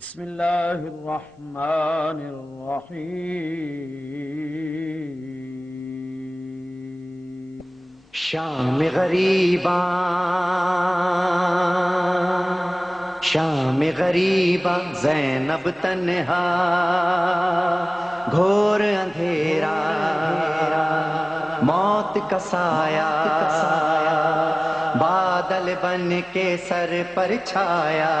بسم الله الرحمن الرحيم. شام غریباں زینب تنہا، گھور اندھیرا موت کا سایہ، بادل بن کے سر پر چھایا،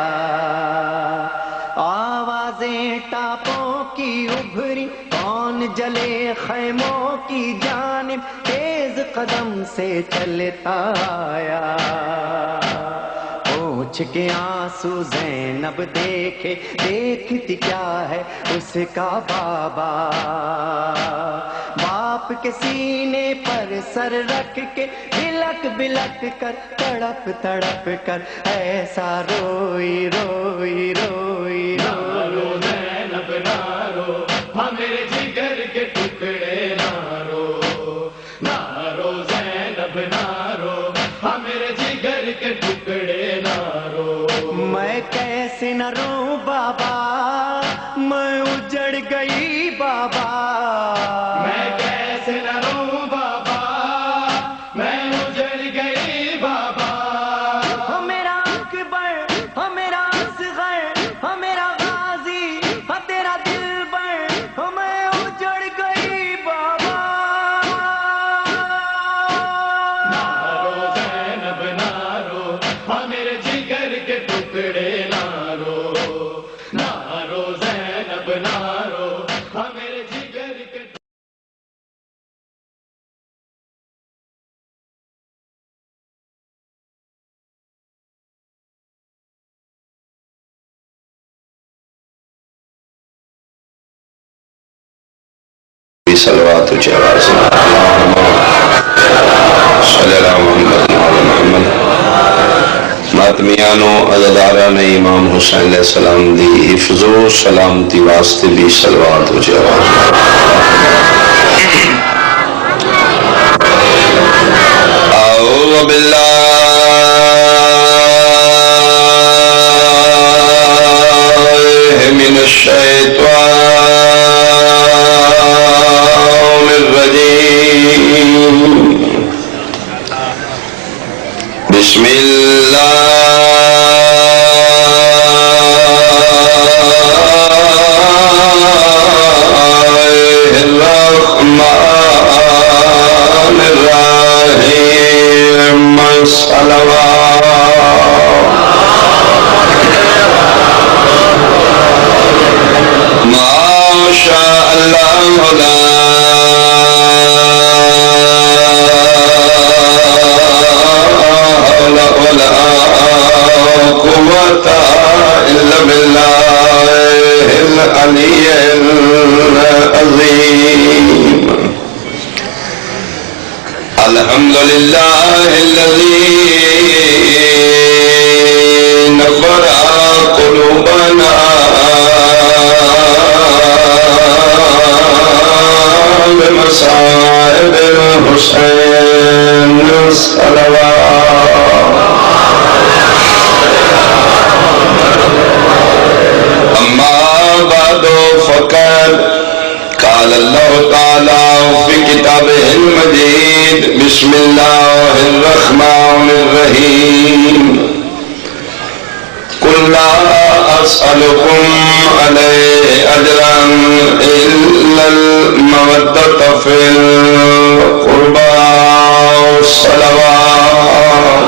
آوازیں ٹاپوں کی ابھری، کون جلے خیموں کی جانب، تیز قدم سے چلتا آیا، پوچھ کے آنسو زینب دیکھے، دیکھتی کیا ہے اس کا بابا، باپ کے سینے پر سر رکھ کے بلک بلک کر، تڑپ تڑپ کر ایسا روئی روئی روئی نارو زینب نارو، ہاں میرے جگر کے ٹکڑے نارو، نارو زینب نارو، ہاں میرے جگر کے ٹکڑے نارو، میں کیسے نہ روں بابا، میں اجڑ گئی بابا، میں کیسے نہ روں بابا، میں اجڑ گئی بابا، ہم میرا اکبر، ہم میرا اصغر، ہم میرا غازی، ہم تیرا دلبر، میں اجڑ گئی بابا، نارو زینب نارو، ہاں میرے جگر کے ٹکڑے نارو، نارو زینب نارو، ہاں میرے جگر کے صلوات اچھی آواز میں اللہم صلی اللہ محمد وعلی محمد. ماتمیانو عزاداران امام حسین علیہ السلام دی حفظ و سلامتی واسطے بھی صلوات اچھی آواز میں. اعوذ باللہ من الشیطان الرجیم. بسم اللہ الرحمن الرحیم. صلوات ما شاء اللہ لا حول ولا قوة إلا بالله العلي العظيم. الحمد لله الذي نبر قلوبنا بمصائب الحسين. صلوات. أما بعد فقد قال الله تعالى في كتابه المجيد بسم الله الرحمن الرحيم. قل لا أسألكم عليه أجرا إلا المودة في القربى. صلوات.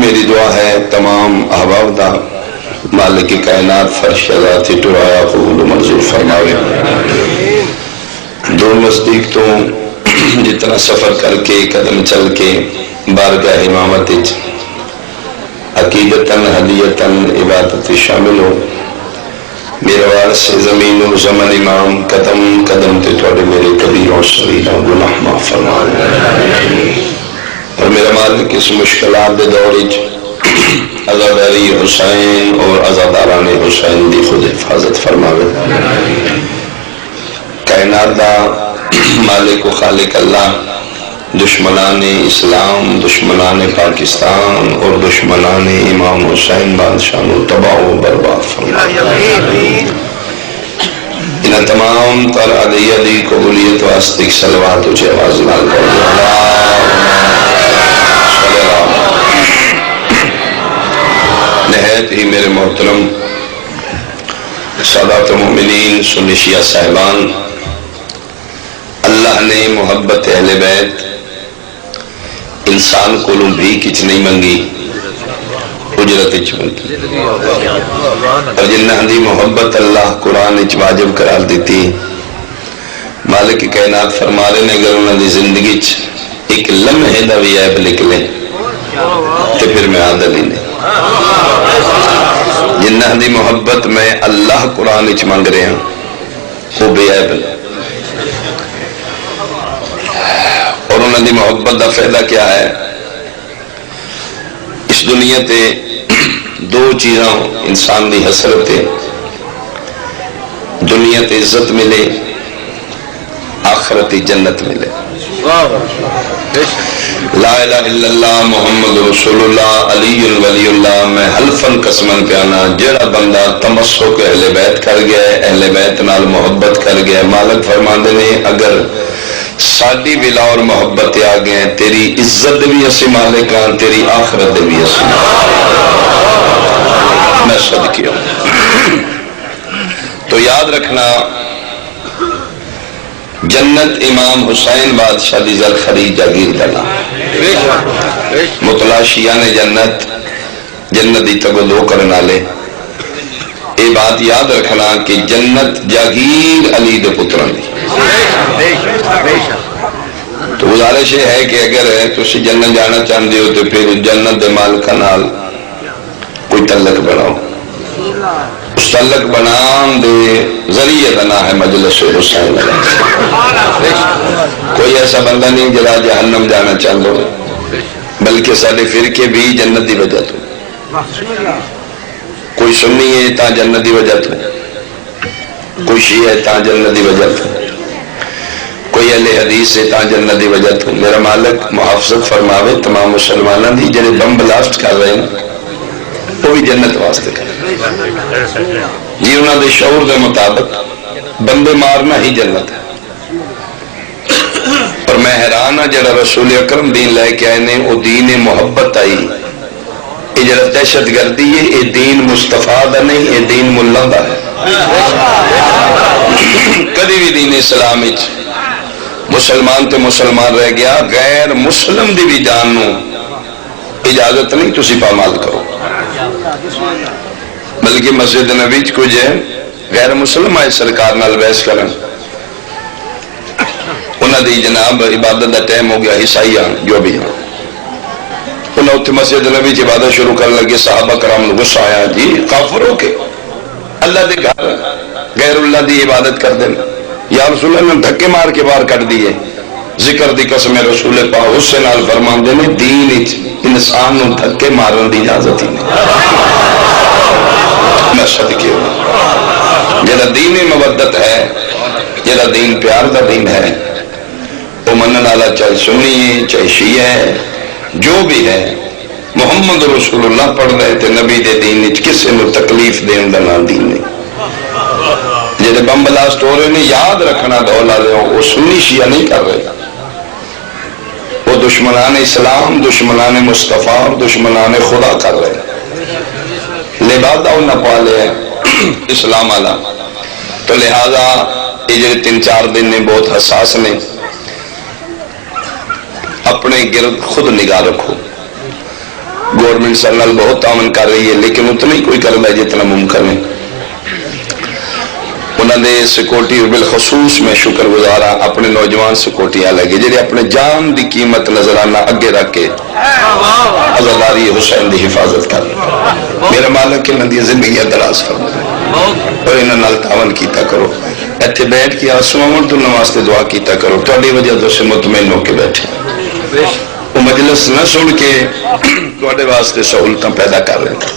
میری دعا ہے تمام احباب دا مالک کائنات فرش ذاتی ٹرایا قبول و منظور فرماوے. دور نزدیک تو جتنا سفر کر کے قدم چل کے بارگاہ امامت عقیدتاً ہدیتاً عبادت شامل ہو. میرے وارث زمین و زمن امام قدم قدم تے تھوڑے میرے کبیروں صغیروں گناہ معاف فرمائے. اور میرا مالک اس مشکلات دے دورج عزاداری حسین اور عزاداران حسین دی خود حفاظت فرماوے. کائنات دا مالک و خالق اللہ دشمنان اسلام، دشمنان پاکستان اور دشمنان امام حسین بادشاہ نو تباہ و برباد فرمائے۔ انہاں تمام تر علیہ دی قبولیت واسطے صلوات و آواز نال نہایت ہی میرے محترم سادات مومنین سنی شیعہ صاحبان، اللہ نے محبت اہل بیت انسان کو بھی کچھ نہیں منگی، اجرت اچ منگی، اور جنہ دی محبت اللہ قرآن اچ واجب قرار دیتی۔ مالک کائنات فرما رہے نے اگر انہوں دی زندگی اچ ایک لمحے دا بھی عیب نکلے تو پھر میں عادل ہی نہیں۔ جنہ دی محبت میں اللہ قرآن اچ منگ رہے ہیں وہ بے عیب نہیں، اور انہوں دی محبت دا فائدہ کیا ہے؟ اس دنیا تے دو چیزاں انسان دی حسرت ہے، دنیا تے عزت ملے، آخرت جنت ملے۔ لا الہ الا اللہ محمد رسول اللہ علی ولی اللہ، میں حلفاً قسماً پیانا جڑا بندہ تمسک اہل بیت کر گیا، اہل بیت نال محبت کر گیا، مالک فرماندے نے اگر ساڈی ولا اور محبت آ گئے تیری عزت بھی اسی مالک ہاں، تیری آخرت بھی اسی میں صدقی ہوں۔ تو یاد رکھنا جنت امام حسین بادشاہ دی زرخری جاگیر دلا، مطلع شیعہ نے جنت دی تگو دو کرنا لے۔ یہ بات یاد رکھنا کہ جنت جاگیر علی دے پتران دی۔ تو گزارش یہ ہے کہ اگر تسی جنت جانا چاہتے ہو تو پھر جنت دے مالکہ نال کوئی تعلق بناؤ۔ اس تعلق بنان دے ذریعہ دنا ہے مجلس حسین۔ کوئی ایسا بندہ نہیں جڑا جہنم جانا چاہتا ہو، بلکہ سارے فرقے بھی جنت دی وجہ تو، کوئی سنی ہے تا جنت دی وجہ تو، کوئی شیعہ ہے تا جنت دی وجہ تو، کوئی اہل حدیث ہے تا جنت دی وجہ تو۔ میرا مالک محافظت فرماوے تمام مسلمانوں دی جنہیں بم بلاسٹ کر رہے ہیں وہ بھی جنت واسطے کر جی، انہوں دے شعور دے مطابق بندے مارنا ہی جنت ہے۔ اور میں حیران ہاں جڑا رسول اکرم دین لے کے آئے نے وہ دین محبت آئی، یہ جڑا دہشت گردی ہے یہ دین مصطفیٰ دا نہیں، یہ دین ملا دا ہے۔ کدی بھی دین اسلام وچ مسلمان تے مسلمان رہ گیا، غیر مسلم دی بھی جان نو اجازت نہیں تسی پامال کرو، بلکہ مسجد نبی کو جو ہے غیر مسلم آئے سرکار نال بحث کرن، انہاں دی جناب عبادت دا ٹائم ہو گیا، عیسائیاں جو بھی ہیں انہاں اتنے مسجد نبی کی عبادت شروع کر لگے، صحابہ کرام غصہ آیا، جی کافر ہو کے اللہ دے گھر غیر اللہ دی عبادت کر دیں، یا رسول اللہ نے دھکے مار کے باہر کر دیئے۔ ذکر دی قسم رسول پاک اس سے نال فرمان دے نے دین انسان نو دھکے مارن دی اجازت ہی نہیں۔ میں صدقے ہوں جڑا دین مودت ہے، جڑا دین پیار دا دین ہے، وہ منن والا چاہے سنی ہے چاہے شیعہ ہے جو بھی ہے، محمد رسول اللہ پڑھ رہے تھے نبی دے دین وچ کسے نو تکلیف دین دا نام دین نہیں۔ جڑے بم بلاسٹ ہو رہے ہیں یاد رکھنا دولا لے وہ سنی شیعہ نہیں کر رہے، وہ دشمنان اسلام، دشمنان مصطفیٰ اور دشمنان خدا کر رہے ہیں، لبادہ انہاں پالے ہیں اسلام والا۔ تو لہذا یہ جو 3-4 دن نے بہت حساس نے، اپنے گرد خود نگاہ رکھو۔ گورنمنٹ سرنل بہت تعاون کر رہی ہے لیکن اتنا ہی کوئی کر رہا ہے جتنا ممکن ہے۔ انہوں نے سیکورٹی بالخصوص میں شکر گزارا اپنے نوجوان سیکورٹیاں لگے جنہیں اپنے جان دی قیمت نظرانہ اگے رکھ کے عزاداری حسین دی حفاظت کر رہے۔ میرا مالک انہوں دی زندگیاں دراز فرمائے اور انہوں نال تعاون کیتا کرو، ایتھے بیٹھ کے آسمان تو نواستے دعا کیتا کرو، تھوڑی وجہ تو سے مطمئن ہو کے بیٹھے، وہ مجلس نہ سن کے تھوڑے واسطے سہولتاں پیدا کر رہے تھے۔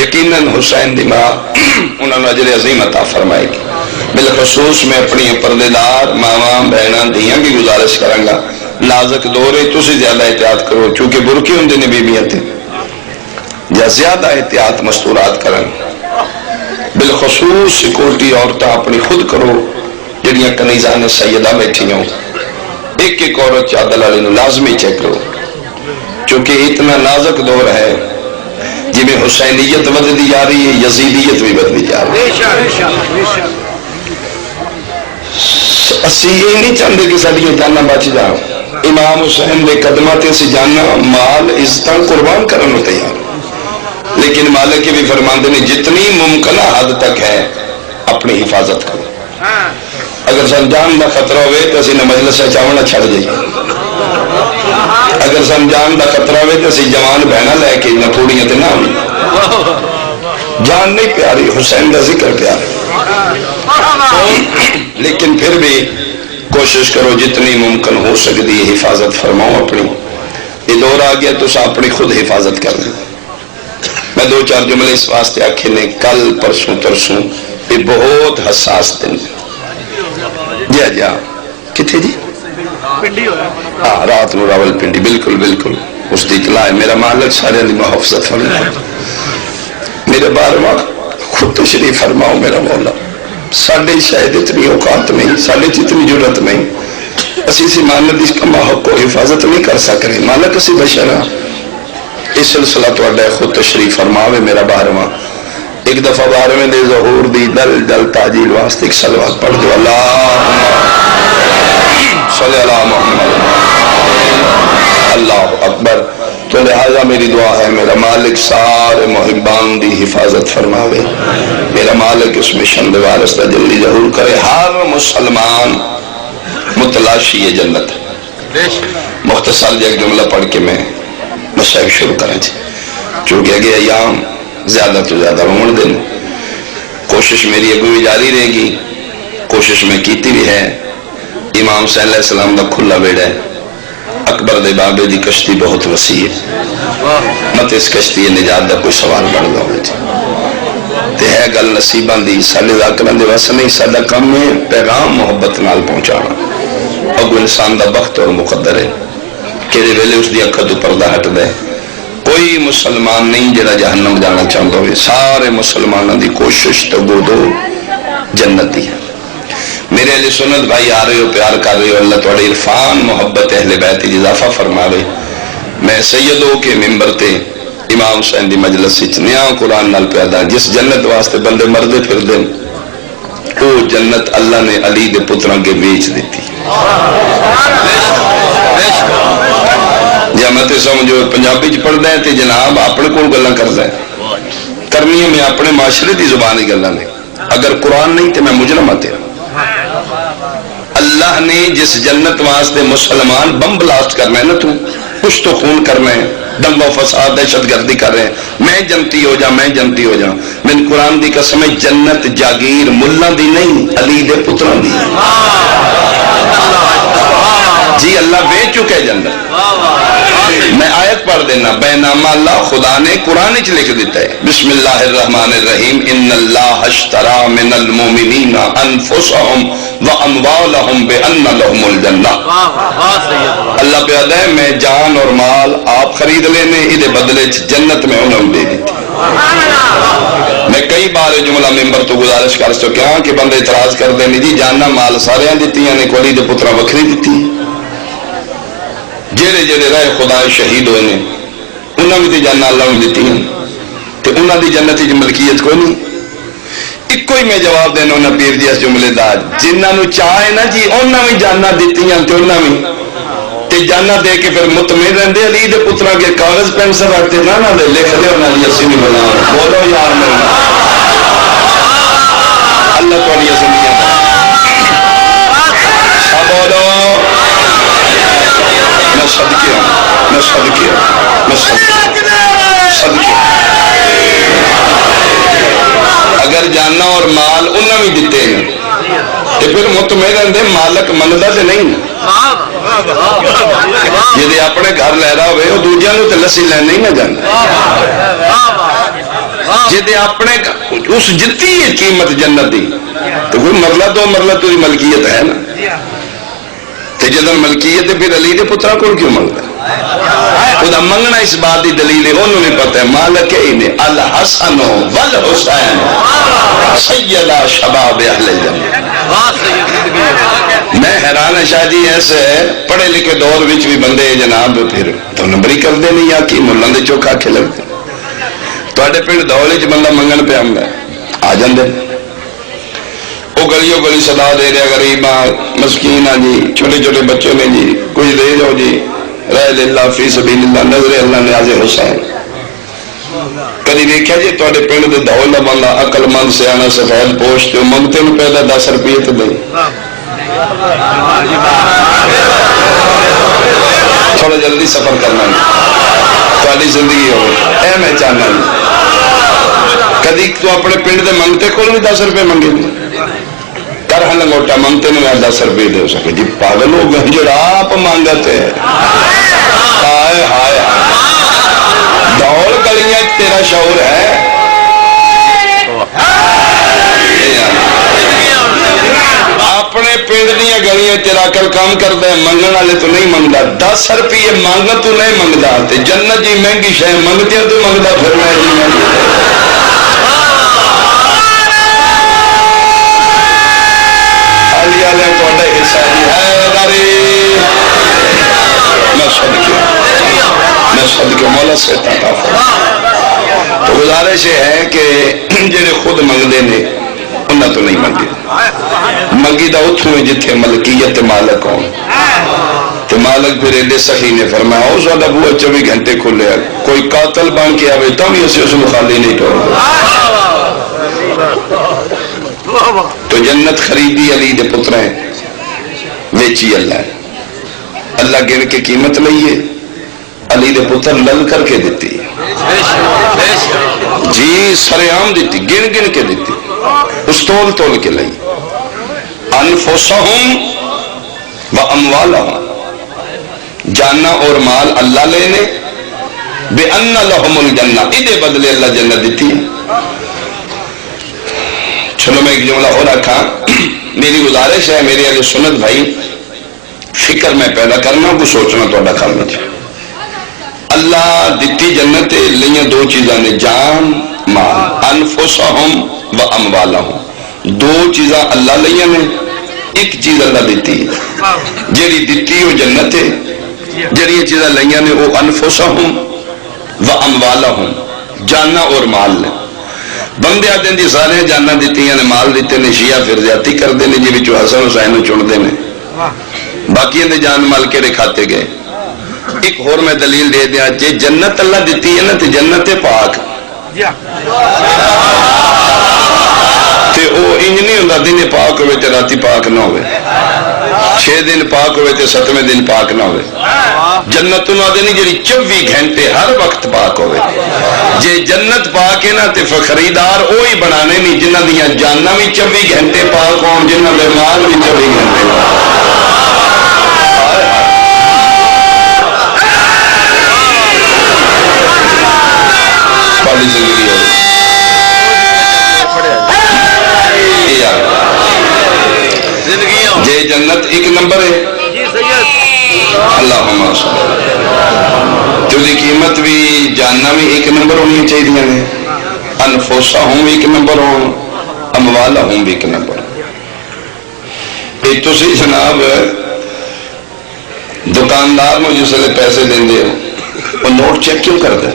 یقیناً حسین دی ماں انہوں نے اجر عظیم عطا فرمائے گی۔ بالخصوص میں اپنی پردے دار ماواں بہناں دھیاں کی گزارش کروں گا، نازک دور ہے تسی زیادہ احتیاط کرو، چونکہ برقی ہوندے نے بیبیاں تے یا زیادہ احتیاط مستورات کریں، بالخصوص سیکورٹی عورتاں اپنی خود کرو جڑیاں کنیزان سیدہ بیٹھی ہوں، ایک ایک عورت چادر والے نو لازمی چیک کرو، چونکہ اتنا نازک دور ہے جی میں حسینیت بدتی جا رہی ہے، یزیدیت بھی بدتی جا رہی ہے۔ اسی یہ نہیں چاہتے کہ ساری جانا بچ جا، امام حسین دے قدمات سے جانا مال عزتاں قربان کرنے تیار، لیکن مالک کے بھی فرماندے نے جتنی ممکنہ حد تک ہے اپنی حفاظت کرو۔ اگر سن جان دا خطرہ ہوئے تو اسی نہ مجلس چاونا چھڑ جائے، اگر سن جان دا خطرہ ہوئے تو اسی جوان بہنا لے کے نہ پوڑیاں تے نہ ہوئی، جان نہیں پیاری، حسین دا ذکر پیاری، لیکن پھر بھی کوشش کرو جتنی ممکن ہو سکتی ہے حفاظت فرماؤ اپنی۔ یہ دور آ گیا تو اپنی خود حفاظت کر لیں۔ میں دو چار جملے اس واسطے آکھے نے کل پرسوں ترسوں یہ بہت حساس دن جی جی کتھے جی ہاں رات نو راول پنڈی، بالکل بالکل اس دی اطلاع ہے، میرا مالک سارے علی محفظت فرماؤ، میرے بارواں خود تشریف فرماؤ میرا مولا، ساڑھے شاید اتنی اوقات نہیں، ساڑھے اتنی جرت نہیں، اسی سے مالک اس کا حق کو حفاظت نہیں کر سکے، مالک اسی بشرہ اس سلسلہ تو اڈے خود تشریف فرماوے میرا بارواں، ایک دفعہ بارہویں دے ظہور دی دل دل تاجیل واسطے ایک صلوات پڑھ دو، اللہم صلی اللہ محمد اللہ اکبر۔ تو لہذا میری دعا ہے میرا مالک سارے محبان دی حفاظت فرماوے، میرا مالک اس مشن دے وارث دا جلدی ظہور کرے، ہر مسلمان متلاشی جنت۔ مختصر ایک جملہ پڑھ کے میں مشاہد شروع کریں جی، چونکہ اگے ایام زیادہ تو زیادہ رومن دن، کوشش میری اگوی جاری رہے گی، کوشش میں کیتی بھی ہے، امام حسین علیہ السلام دا کھلا بیڑا ہے، اکبر دے بابے دی کشتی بہت وسیع ہے، مت اس کشتی نجات دا کوئی سوال بڑھ گا جی، تے ہے گل نصیبان دی، سالے ذاکران دے واسہ نہیں، سادہ کم میں پیغام محبت نال پہنچانا، اگو انسان دا بخت اور مقدر ہے، کہ دے ویلے اس دی اکھا تو پردہ ہٹ دے، کوئی مسلمان نہیں جڑا جہنم جانا چاہتا ہوئے، سارے مسلمانوں دی کوشش تو دو جنت دی ہے۔ میرے اہل سنت بھائی آ رہے ہو، پیار کر رہے ہو، اللہ توڑے عرفان محبت اہل بیت اضافہ فرماوے۔ میں سیدوں کے ممبر تے امام حسین دی مجلس سے نیا قرآن نال پیدا، جس جنت واسطے بندے مردے پھر دیں، وہ جنت اللہ نے علی دے پتران کے بیچ دیتی۔ جامعتے سمجھو پنجابی چ پڑھ دیں تے جناب اپنے کو گلہ کر دیں، کرنی ہے میں اپنے معاشرے دی زبانی گلہ نے، اگر قرآن نہیں تے میں مجرم آتے رہا۔ اللہ نے جس جنت واسطے مسلمان بم بلاسٹ کرنا ہے نا، تو کچھ تو خون کرنا ہے، دنگ و فساد دہشت گردی کر رہے ہیں، میں جنتی ہو جا، میں جنتی ہو جا، میں قرآن دی قسم ہے جنت جاگیر ملہ دی نہیں علی دے پتران دی، جی اللہ بیچ چکے جنت۔ میں آیت پڑھ دینا، بینامہ اللہ خدا نے قرآن چ لکھ دیتا ہے، بسم اللہ الرحمن الرحیم، ان اللہ اشترى من المومنین انفسهم واموالهم بان لهم الجنہ۔ اللہ پیدا ہے میں جان اور مال آپ خرید لینے، ادھے بدلے جنت میں انہوں دے دیتی۔ میں کئی بار جملہ ممبر تو گزارش کر سکیا کہ بندے اعتراض کر دینے جی جاننا مال سارے دیتی ہیں، کولی دے پترہ وکری دیتی ہیں، جیڑے جیڑے رہے خدا شہید ہوئے نے انہوں بھی جاننا اللہ نے دیتی ہیں، تو انہوں دی جنتی کی ملکیت کوئی نہیں۔ ایک کوئی میں جواب دینا انہوں پیر جی اس جملے دار جنہوں نے چاہے نا جی انہوں بھی جاننا دیتی ہیں، تو انہوں بھی تے جاننا دے کے پھر مطمئن رہندے علی دے پترہ کے کاغذ پینسل رکھتے نہ دے لکھ دے انہوں نے اسی نہیں بنا بولو یار میں اللہ تو علی اسی نہیں بولو میں صدقے ہوں، میں صدقے ہوں، میں صدقے اگر جاننا اور مال انہوں بھی دیتے ہیں تو پھر مطمئن رہندے مالک مندہ سے نہیں، جیدے اپنے گھر لے رہا ہوئے وہ دوجہ نو تے لسی لینے ہی نہ جانا، جیدے اپنے اس جتی ہے قیمت جنت دی تو کوئی مرلہ دو مرلہ تو ملکیت ہے نا، تو جدن ملکیت پھر علی دے پترا کو کیوں منگتا؟ خدا منگنا اس بات کی دلیل ہے، انہوں نے پتہ ہے مالک ہی الحسن والحسین سیدہ شباب اہل جنت۔ میں حیران ہے شاہ جی ایسے پڑھے لکھے دور وچ بھی بندے جناب پھر تو نمبری کر دے نہیں یا کی ملان دے چوکھا کھے لگتے تو اڈے پھر دولے چ بندہ منگن پہ آمدہ آ جاندے وہ گلیوں گلی صدا دے رہے غریباں مسکینہ جی چھوٹے چھوٹے بچوں نے جی کچھ دے جو جی رہ للہ فی سبیل اللہ نظر اللہ نیاز حسین کدی دیکھا جی توڑے پینڈ دے دولہ بندہ عقل مند سیانہ سفید پوشتے منگتے میں پیدا 10 روپیے تے دے تھوڑا جلدی سفر کرنا ہے تھوڑی زندگی ہو اے میں چاہنا ہے کدی تو اپنے پینڈ دے منگتے کھول بھی 10 روپے منگے کرہ لنگوٹا منگتے میں 10 روپے دے ہو سکے جی پاگل ہو گئے جڑا آپ مانگتے ہیں ہائے ہائے دول گلیاں تیرا شعور ہے اپنے پینڈ دیا گلیاں تیرا کر کام کرتا ہے منگن والے تو نہیں منگتا 10 روپیے مانگا تو نہیں منگتا جنت جی مہنگی شے منگتے تو منگتا پھر میں جی مہنگی علی علیہ توڑا حصہ جی ہے داری میں صدقے مولا سے عطا فرما تو گزارش ہے کہ جنہیں خود منگدے نے انہاں تو نہیں منگے منگی دا اتھوں میں جتھے ملکیت مالک ہوں تو مالک پھر ایڈے سخی نے فرمایا اس وقت ابو 24 گھنٹے کھلے کوئی قاتل بان کے آوے تم یہ سے اس مخالی نہیں توڑ تو جنت خریدی علی دے پتریں ویچی اللہ اللہ گن کے قیمت لئیے علی دے پتر لل کر کے دیتی جی سریعام دیتی گن گن کے دیتی اس تول تول کے لئی انفسہم و اموالہم جاننا اور مال اللہ لینے بے ان لہم الجنہ ادھے بدلے اللہ جنت دیتی چلو میں ایک جملہ ہو رکھا میری گزارش ہے میری علی سنت بھائی فکر میں پیدا کرنا کو سوچنا تو اڈا کھا مجھے اللہ دیتی جنت لئیاں 2 چیزاں نے جان مال انفسہم و اموالہم 2 چیزاں اللہ لئیاں نے ایک چیز اللہ دیتی جیڑی دیتی ہو جنت ہے جیڑی چیزاں لئیاں نے وہ انفسہم و اموالہم جاننا اور مال نے بندے آتے ہیں دی سارے جاننا دیتی ہیں مال دیتے ہیں شیعہ پھر زیادتی کر دینے جی بچو حسن حسین چن دینے باقی اندے جان مال کے رکھاتے گئے ایک اور میں دلیل دے دیا جی جنت اللہ دیتی ہے نا تے جنت پاک تے او انجنی ہوندہ دن پاک ہوئے تے راتی پاک نہ ہوئے 6 دن پاک ہوئے تے 7ویں دن پاک نہ ہوئے جنت نہ دینی جڑی 24 گھنٹے ہر وقت پاک ہوئے جے جنت پاک ہے نا تے خریدار وہی بنانے نہیں جنہ دیا جاننا بھی 24 گھنٹے پاک ہوں جنہ دے مال بھی 24 گھنٹے پالی زندگی ہوئی جے جنت ایک نمبر ہے اللہم صلی اللہ جو دی قیمت بھی جاننا بھی ایک نمبر ہونی چاہیے ہیں انفوسا ہوں بھی ایک نمبر ہوں اموالا ہوں بھی ایک نمبر ایک تو سی جناب دکاندار میں جس لئے پیسے دیں دے وہ نوٹ چیک کیوں کر دے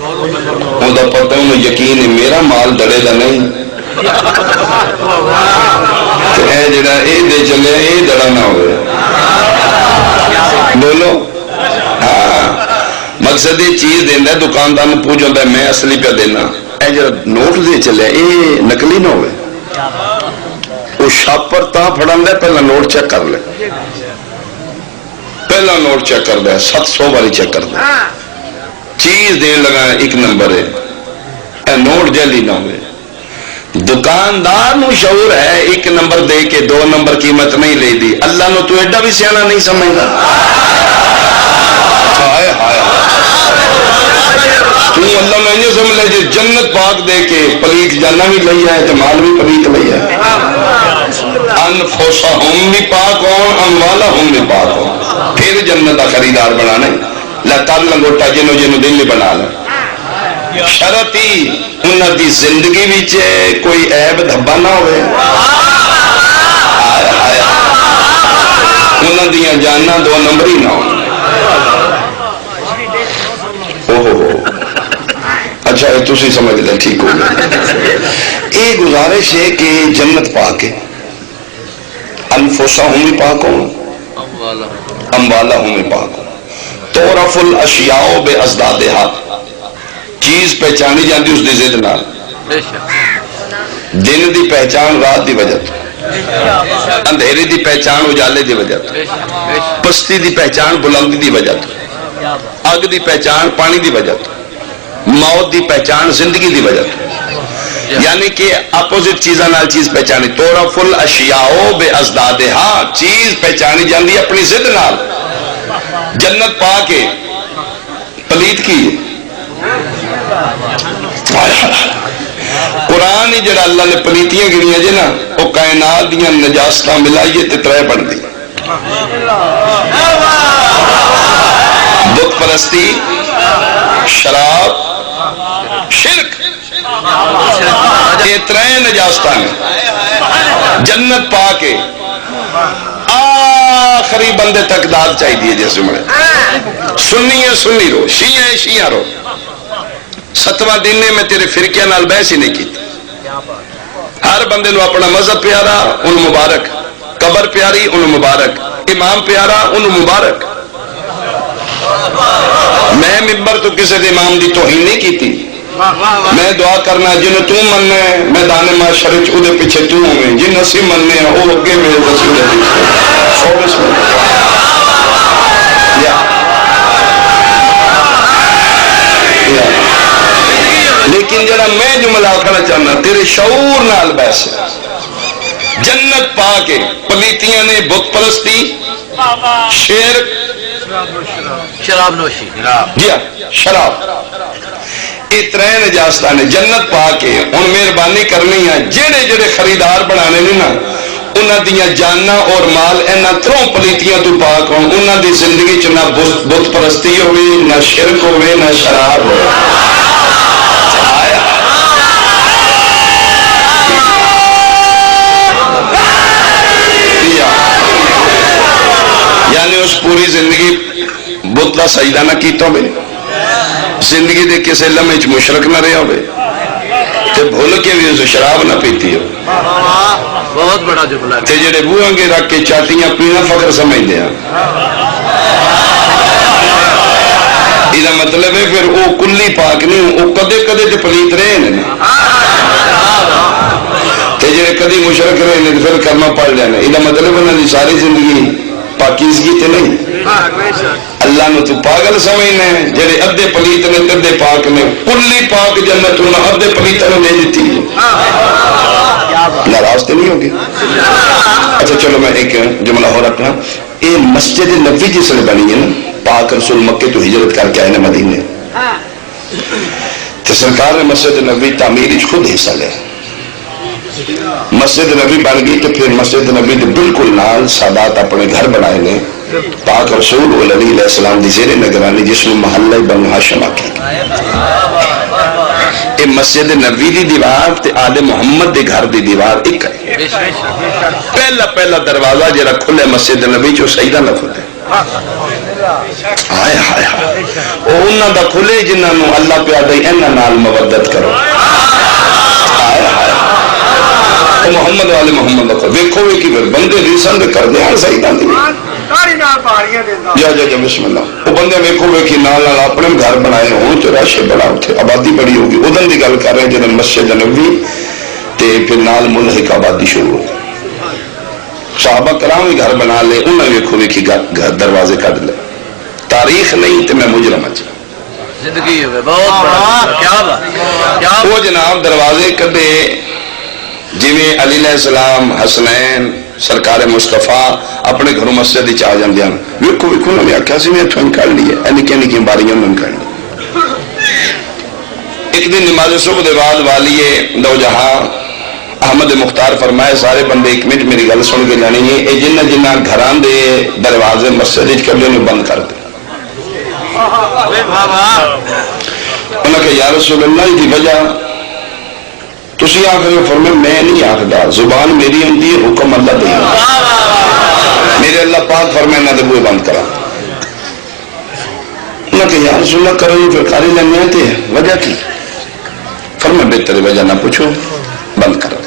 وہ دا پتہ انہوں یقین ہے میرا مال دڑے دا نہیں تو اے جڑا اے دے چلے اے دڑا نہ ہوئے بولو مقصد یہ چیز دینا ہے دکاندار میں پوچھ ہوتا ہے میں اصلی پہ دینا اے جڑا نوٹ دے چلے اے نکلی نہ ہوئے وہ شاپ پر تا پھڑان دے پہلا نوٹ چیک کر لے پہلا نوٹ چیک کر دے 700 والی چیک کر دے چیز دین لگا ایک نمبر ہے اے نوٹ جیلی نہ ہوئے دکاندار نو شعور ہے ایک نمبر دے کے 2 نمبر قیمت نہیں لے دی اللہ نو تو ایڈا بھی سیانہ نہیں سمجھنا ہائے ہائے تو اللہ میں یہ سمجھ لے جنت پاک دے کے پلیت جانا بھی لئی ہے تو مال بھی پلیت لئی ہے انفسہم بھی پاک ہون اموالہم بھی پاک ہون، پھر جنت کا خریدار بنانے لتا لنگوٹا جنو جنو دل بنا لیں، شرطی انہاں دی زندگی وچ کوئی عیب دھبا نہ ہوئے، انہاں دیاں جاناں دو نمبری نہ ہوں۔ اچھا یہ تسی سمجھ لیں، ٹھیک ہو گیا۔ یہ گزارش ہے کہ جنت پاک ہے، انفسہم بھی پاک ہوں اموالہم بھی پاک ہوں، تعرف الاشیاء بے ازدادہا، چیز پہچانی جاندی اس دی زد نال، دن دی پہچان رات دی وجہ تو، اندھیری دی پہچان اجالے دی وجہ تو، پستی دی پہچان بلندی دی وجہ تو، اگ دی پہچان پانی دی وجہ تو، موت دی پہچان زندگی دی وجہ تو، یعنی کہ اپوزٹ چیزاں نال چیز پہچانی، تعرف الاشیاء بے ازدادہا، چیز پہچانی جاندی اپنی زد نال۔ جنت پاک ہے، پلیت کی ہے، قرآن ہی جڑا اللہ نے پلیتیاں گریاں جے نا وہ کائنات دیاں نجاستاں ملائیے تے ترے بن دی، بت پرستی، شراب، شرک، یہ ترے نجاستاں ہیں۔ جنت پاک ہے، آخری بندے تک داد چاہی دیئے جیسے مڑے، سنی ہے سنی رو، شیعہ ہے شیعہ رو، ستواں دن نے میں تیرے فرقیہ نال بحث ہی نہیں کی، ہر بندے نو اپنا مذہب پیارا ان مبارک، قبر پیاری ان مبارک، امام پیارا ان مبارک۔ میں ممبر تو کسی دے امام دی توہین نہیں کی تھی، میں دعا کرنا جنہیں تو مننے ہیں میدان معاشرے چ دے پیچھے تو ہوں، جن اسی مننے ہیں وہ اگے میرے رسول دے پیچھے۔ لیکن جڑا میں جملہ کرنا چاہنا تیرے شعور نال بحث ہے، جنت پاک ہے، پلیتیاں نے بت پرستی، شرک، شراب نوشی، جی شراب، یہ ترے نجاستاں نے جنت پاک ہے۔ ہن مہربانی کرنی ہے جڑے جڑے خریدار بنانے نے نا انہاں دیاں جاناں اور مال انہاں تروں پلیتیاں تو پاک ہون، انہاں دی زندگی چ نہ بت پرستی ہوئے، نہ شرک ہوئے، نہ شراب ہوئے۔ یعنی اس پوری زندگی بت دا سجدہ نہ کیتا ہوئے، زندگی دے کسے لمحے چ مشرک نہ رہا ہوئے، تے بھول کے بھی اسے شراب نہ پیتی ہو، بہت بڑا جملہ، تے جڑے بوئیں گے رکھ کے چاٹیاں پینا فخر سمجھ دیا، یہ مطلب ہے پھر وہ کلی پاک نہیں، وہ کدے کدے تے پلیت رہے ہیں، تے جڑے کدی مشرک رہے ہیں پھر کرنا پڑ لینا، یہ مطلب انہوں نے ساری زندگی پاکیزگی تے نہیں۔ اللہ نو تو پاگل سمجھنے جڑے ادھے پلیت نے ادھے پاک نے، کلی پاک جنت انہوں ادھے پلیت نے دے دیتی ہے، ناراض تو نہیں ہوگی؟ اچھا چلو میں ایک جملہ ہو رکھنا، یہ مسجد نبوی جس نے بنی ہے نا، پاک رسول مکے تو ہجرت کر کے آئے نا مدینے، تو سرکار نے مسجد نبوی تعمیر خود حصہ لے، مسجد نبی بن گئی تو پھر مسجد نبی دے بالکل نال سادات اپنے گھر بنائے نے، پاک رسول علیہ علیہ السلام دی زیر نگرانی جس میں محلہ بنو ہاشم آکی، یہ مسجد نبی دی دیوار تے آل محمد دے گھر دی دیوار ایک ہے، پہلا دروازہ جڑا کھلے مسجد نبی جو سجدہ نہ کھلے، ہائے ہائے ہائے او انہاں دا کھلے جنہاں نو اللہ پیار دے انہاں نال مودت کرو، ہائے ہائے محمد والے محمد کو دیکھو بھی کی بندے ریسن دے کر دے ہاں صحیح دان دی جا بسم اللہ، وہ بندے دیکھو بھی کی نال نال اپنے گھر بنائے ہوں تو راشے بڑا ہوتے آبادی بڑی ہوگی، ادھن دی گل کر رہے ہیں جنہاں مسجد نبوی تے پھر نال ملحق آبادی شروع ہوگی، صحابہ کرام بھی گھر بنا لے انہوں نے دیکھو بھی کی دروازے کٹ لے، تاریخ نہیں تے میں مجرم اچھا زندگی ہوئے بہت بڑا، کیا بات، وہ جناب دروازے کدے جویں علی علیہ السلام حسنین سرکار مصطفیٰ اپنے گھروں مسجد چاہ جاندے ہیں، ویکھو انہوں نے آکھیا سی میں اتھوں نکال لیے، نکے نکے باریاں انہوں نے نکال لی۔ ایک دن نماز صبح دے بعد والیے دو جہاں احمد مختار فرمائے سارے بندے ایک منٹ میری گل سن کے جانے یہ جنہ جنہ گھران دے دروازے مسجد کبھی انہیں بند کر دے انہوں نے یا رسول اللہ دی وجہ تسی آخر فرمائے میں نہیں آخدا زبان میری ہوندی ہے حکم اللہ دے میرے اللہ پاک فرمائے نہ دے بوئے بند کرا انہوں نے یا رسول اللہ کرو یہ پھر کاری لینے آتے ہیں وجہ کی فرمائے بہتر وجہ نہ پوچھو بند کرا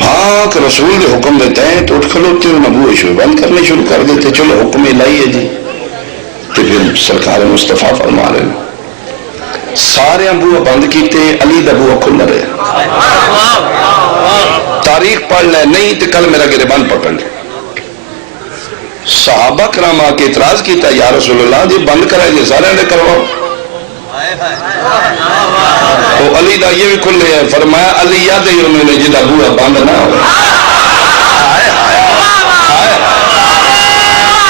پاک رسول دے حکم دیتے ہیں تو اٹھ کھلوتے ہیں نبوے شروع بند کرنے شروع کر دیتے چلو حکم الہی ہے جی تو پھر سرکار مصطفیٰ فرما رہے ہیں سارے ابوہ بند کیتے علی دا ابوہ کھل رہے تاریخ پڑھ لے نہیں تو کل میرا گریبان پکڑ لے صحابہ کرام آ کے اعتراض کیتا یا رسول اللہ جی بند کرائے جی سارے نے کرواؤ تو علی دا یہ بھی کھلے ہے فرمایا علی یاد ہے انہوں نے جدہ بوہ بند نہ ہو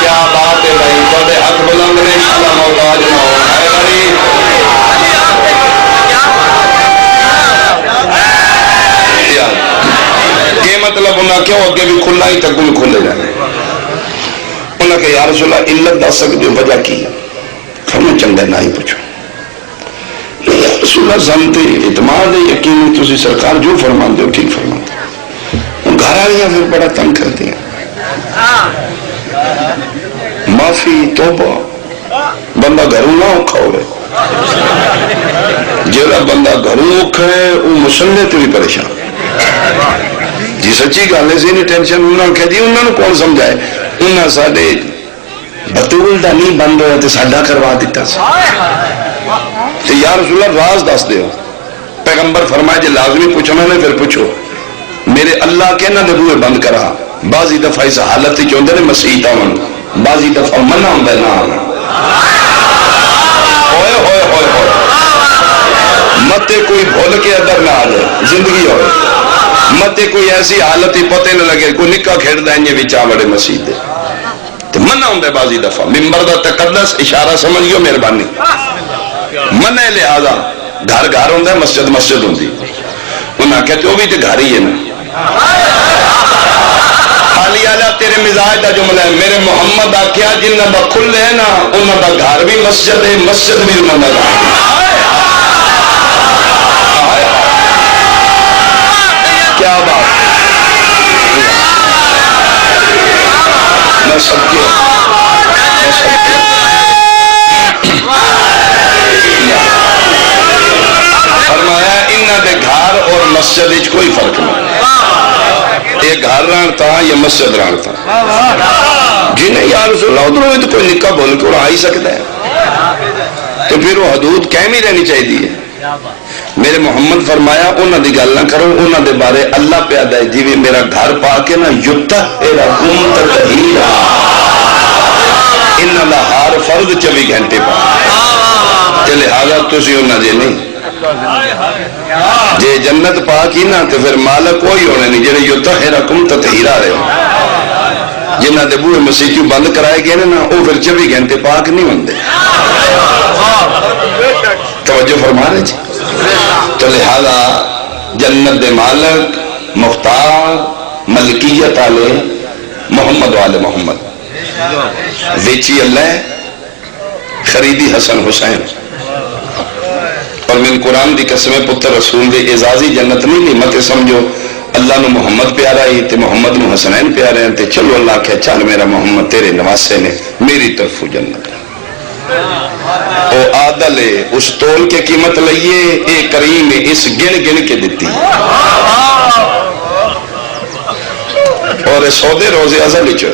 کیا بات ہے بھائی بڑے حق بلند نے انشاءاللہ محتاج نہ ہو ہے بھائی یہ مطلب انہاں کیوں اگے بھی کھلا ہی تک بھی کھلے جانے انہاں کہ یا رسول اللہ علت دا سکتے وجہ کی ہمیں چنگا نہ ہی پوچھو یا رسول اللہ زمتے اعتماد ہے یقین تسی سرکار جو فرمان دے ٹھیک فرمان دے ان گھر آلیاں پھر بڑا تنگ کرتے ہیں معافی توبہ بندہ گھروں نہ اوکھا ہوئے جیڑا بندہ گھروں اوکھا ہے وہ مسلح تو بھی پریشان جی سچی گالے سے نہیں ٹینشن انہوں نے کہہ دی انہوں نے کون سمجھائے انہوں نے ساڑے بطول دا نہیں بند ہویا تو ساڑھا کروا دیتا سا تو یا رسول اللہ راز دس دے ہو پیغمبر فرمائے جے لازمی پوچھنا نے پھر پوچھو میرے اللہ کے نہ دبوئے بند کرا بعضی دفعہ اس حالت ہی چوندے نے مسیح تاون بعضی دفعہ منع ہوں بے نہ آنا ہوئے ہوئے ہوئے ہوئے متے کوئی بھول کے ادھر نہ آ جائے زندگی ہوئے متے کوئی ایسی حالت ہی پتے نہ لگے کوئی نکاح کھیڑ دائیں یہ وچا بڑے مسیح دے تو منع ہوں بے بعضی دفعہ ممبر دا تقدس اشارہ سمجھیو مہربانی منع لہذا گھر گھر ہوندہ ہے مسجد مسجد ہوندی انہاں کہتے ہو بھی تو گھر ہی ہے نا حالی آلہ تیرے مزاج دا جملہ ہے میرے محمد آکھیا جنہ دا کھل ہے نا انہاں دا گھر بھی مسجد ہے مسجد بھی انہاں دا گھر کیا بات میں سب کے فرمایا انہاں دے گھر اور مسجد اچھ کوئی فرق نہیں یہ گھر رانتا یا مسجد رانتا جنہیں یا رسول اللہ ادھر ہوئے تو کوئی نکاح بول کے آ ہی سکتا ہے تو پھر وہ حدود قائم ہی رہنی چاہیے دی ہے میرے محمد فرمایا انہاں دی گل نہ کرو انہاں دے بارے اللہ پیدا ہے جی میرا گھر پا کے نا یتہرکم تطہیرا انہاں دا ہر فرض 24 گھنٹے پا تے لہذا تسی انہاں دے نہیں جے جنت پاک ہی نا تو پھر مالک کوئی ہونے نہیں جنہیں یتہرکم تطہیرا رہے جنہ دے بوئے مسیحیوں بند کرائے گئے نا وہ پھر 24 گھنٹے پاک نہیں ہوندے توجہ فرما رہے جی تو لہذا جنت دے مالک مختار ملکیت آلے محمد والے محمد ویچی اللہ خریدی حسن حسین اور من قرآن دی قسمیں پتر رسول دے اعزازی جنت نہیں لی مت سمجھو اللہ نو محمد پیارا ہی تے محمد نو حسنین پیارے ہیں تے چلو اللہ کہ چل میرا محمد تیرے نواسے نے میری طرف جنت او عادل ہے اس تول کے قیمت لئیے اے کریم اس گن گن کے دیتی اور سودے روزے ازل چو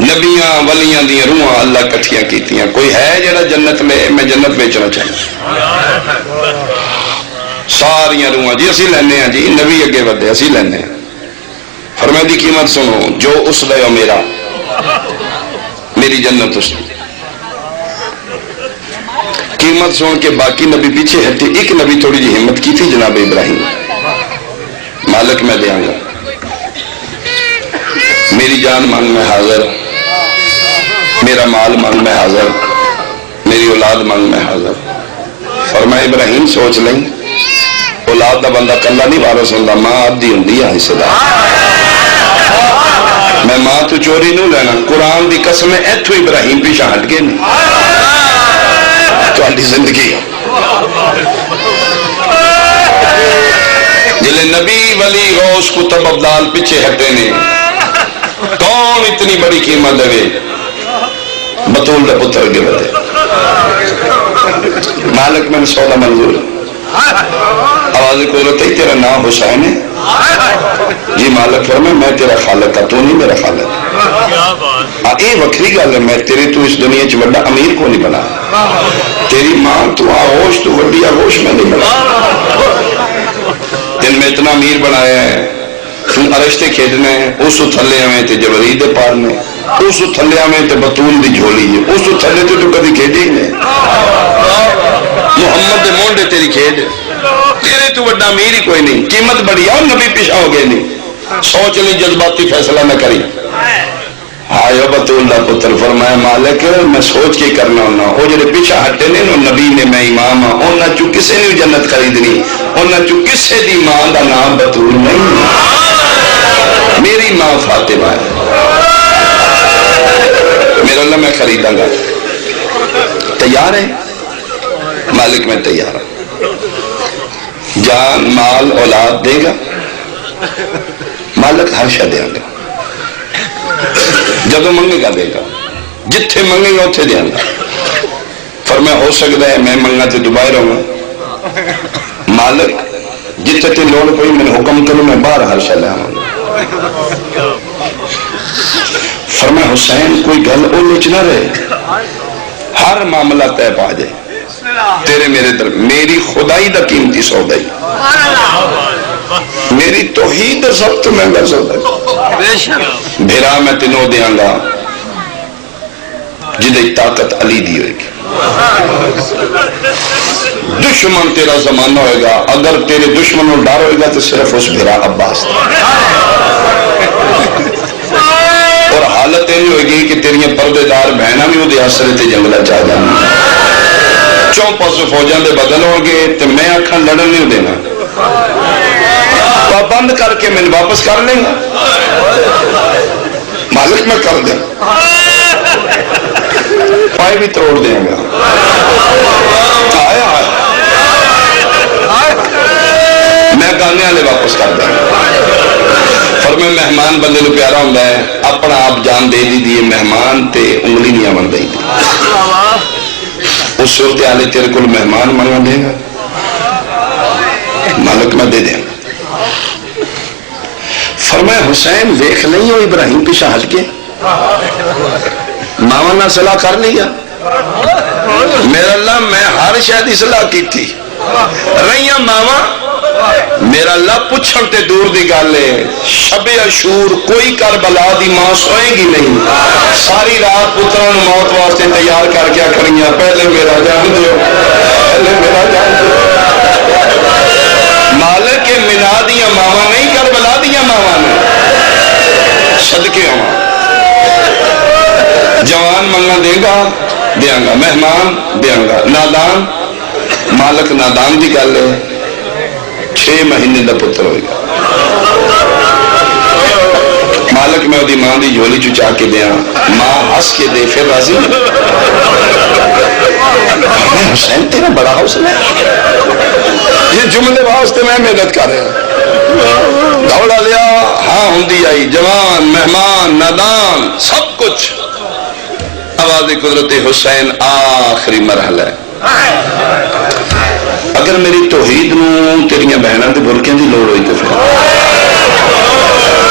نبیاں ولیاں دیاں روحاں اللہ کٹھیاں کیتیاں کوئی ہے جڑا جنت میں جنت بیچنا چاہیے ساریاں روحاں جی اسی لینے ہیں جی نبی اگے ودے اسی لینے ہیں فرمائی دی قیمت سنو جو اس لئے میرا میری جنت اس نے قیمت سن کے باقی نبی پیچھے ہٹے ایک نبی تھوڑی جی ہمت کی تھی جناب ابراہیم مالک میں دے آنگا میری جان مانگ میں حاضر میرا مال مانگ میں حاضر میری اولاد مانگ میں حاضر فرمائے ابراہیم سوچ لیں اولاد دا بندہ کلا نہیں وارث ہوندا، ماں آدھی ہوندی ہے حصے دار۔ میں ماں تو چوری نہیں لینا، قرآن دی قسم ہے ایتھو ابراہیم پیچھے ہٹ گئے نہیں تہاڈی زندگی جلے نبی ولی غوث کتب ابدال پیچھے ہٹے نے، کون اتنی بڑی قیمت دے؟ بطول دا پتر کے بدے مالک میں سودا منظور، آواز قدرت ہے تیرا نام حسین ہے؟ جی مالک فرمائے میں تیرا خالق ہے، تو نہیں میرا خالق۔ اے وکری گل ہے، میں تیرے تو اس دنیا چ بڑا امیر کو نہیں بنا، تیری ماں تو آغوش تو وڈی آغوش میں نہیں بنا، تین میں اتنا امیر بنایا ہے، تو ارشتے کھیڈنے ہیں، اس تھلے ہمیں تے جبرید پارنے، اس تھلے ہمیں تے بطول دی جھولی ہے، اس تھلے تے تو کدی کھیڈی ہی نہیں، محمد دے مونڈے تیری کھیڈ، تیرے تو بڑا امیر ہی کوئی نہیں، قیمت بڑی ہے، نبی پیچھا ہو گئے نہیں، سوچ لی جذباتی فیصلہ نہ کری۔ آئے بطول دا پتر فرمایا مالک میں سوچ کے کرنا ہونا، وہ جڑے پیچھا ہٹے نے نبی نے میں امام ہاں، انہاں چو کسے نے جنت خریدنی، انہاں چو کسے دی ماں دا نام بطول نہیں، میری ماں فاطمہ ہے، میرا اللہ میں خریداں گا، تیار ہے؟ مالک میں تیار ہوں، جان مال اولاد دے گا؟ مالک ہر شے دے گا، جدو منگے گا دے گا، جتھے منگے گا اتھے دے گا۔ فرمایا ہو سکتا ہے میں منگا تے دبائی رہوں گا، مالک جتھے تے لوڑ پئی میں نے حکم کروں میں باہر ہر شے لے آؤں گا۔ فرمایا حسین کوئی گل اولچ نہ رہے، ہر معاملہ طے پا جائے، تیرے میرے در میری خدائی دا قیمتی سودائی، میری توحید سب تو مہنگا سودائی، بھیرا میں تینوں دیاں گا جدے طاقت علی دی ہوئے گی، دشمن تیرا زمانہ ہوئے گا، اگر تیرے دشمنوں ڈر ہوئے گا تو صرف اس بھیرا عباس اور حالت نہیں ہوئے گی کہ تیریاں پردے دار بہنہ بھی وہ دے حسرت جنگلہ چاہ جانا، چوپا سے فوجان دے بدل ہو گئے تو میں آکھاں لڑن نہیں دینا، بند کر کے میں واپس کر لیں گا، مالک میں کر دیں، پائے بھی توڑ دیں گا، آیا میں گانے والے واپس کر دیں گا۔ فرمائے مہمان بندے نو پیارا ہوندہ ہے، اپنا آپ جان دے دی دیئے مہمان تے انگلی نہیں آمن دے دی، اس صورتحال تیرے کل مہمان منگا دے گا، مالک میں دے دیں گا۔ فرمایا حسین دیکھ نہیں ہو ابراہیم پیچھے ہٹ کے ماما نہ صلاح کر لیا، میرا اللہ میں ہر شاید اصلاح کی تھی رہیاں ماما، میرا اللہ پوچھن تے دور دی گالے، شب عاشور کوئی کربلا دی ماں سوئے گی نہیں، ساری رات پتران موت واسطے تیار کر کے کھڑیاں، پہلے میرا جان دیو، پہلے میرا جان دیو، مالک کے منا دیا ماما نہیں کربلا دیا ماما نے، صدقے ہوں جوان منگا دے گا دیاں گا، مہمان دیاں گا، نادان مالک نادان دی گل ہے، 6 مہینے دا پتر ہوئے گا، مالک میں وہ دی ماں دی جھولی چچا کے دیاں، ماں ہس کے دے پھر راضی حسین تیرا بڑا حوصلہ ہے، یہ جملے واسطے میں محنت کر رہا ہوں، دوڑا لیا ہاں ہوندی آئی، جوان مہمان نادان سب کچھ، آواز قدرت حسین آخری مرحلہ ہے، اگر میری توحید نو تیریاں بہنوں تے برکیاں دی لوڑ ہوئی تو پھر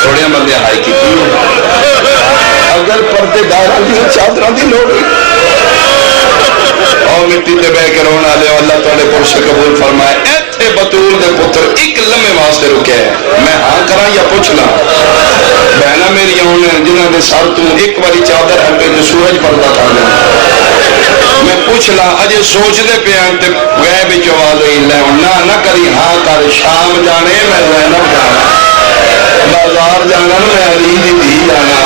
تھوڑیاں بندے ہائی کی اگر پردے داراں دی چادراں دی لوڑ ہوئی اور مٹی تے بہ کے رونا لے اللہ تعالی پرش قبول فرمائے، ایتھے بطول دے پتر ایک لمحے واسطے رکے ہیں، میں ہاں کراں یا پوچھنا، بہنا میری ہونے جنہاں دے سر تو ایک باری چادر ہٹے جو سورج پردہ کر دیں، میں پوچھ لا اجے سوچ دے پیان تے غیب جواز ہوئی لے نہ کری ہاں کر، شام جانے میں زینب جانا، بازار جانا میں علی دی دھی جانا،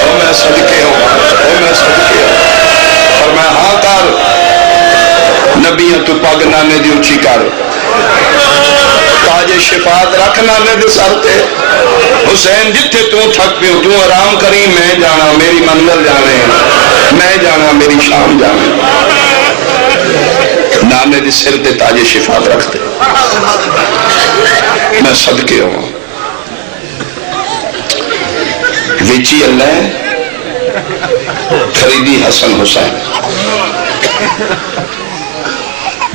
او میں صدقے ہوں، او میں صدقے ہوں، اور میں ہاں کر نبیوں تو پاگ نانے دی اونچی کر، شفاعت رکھ نانے دے سر تے حسین جتھے تو تھک پیو تو آرام کری میں جانا میری منزل جانے میں جانا میری شام جانے نانے دے سر تے تاج شفاعت رکھ دے میں صدقے ہوں ویچی اللہ خریدی حسن حسین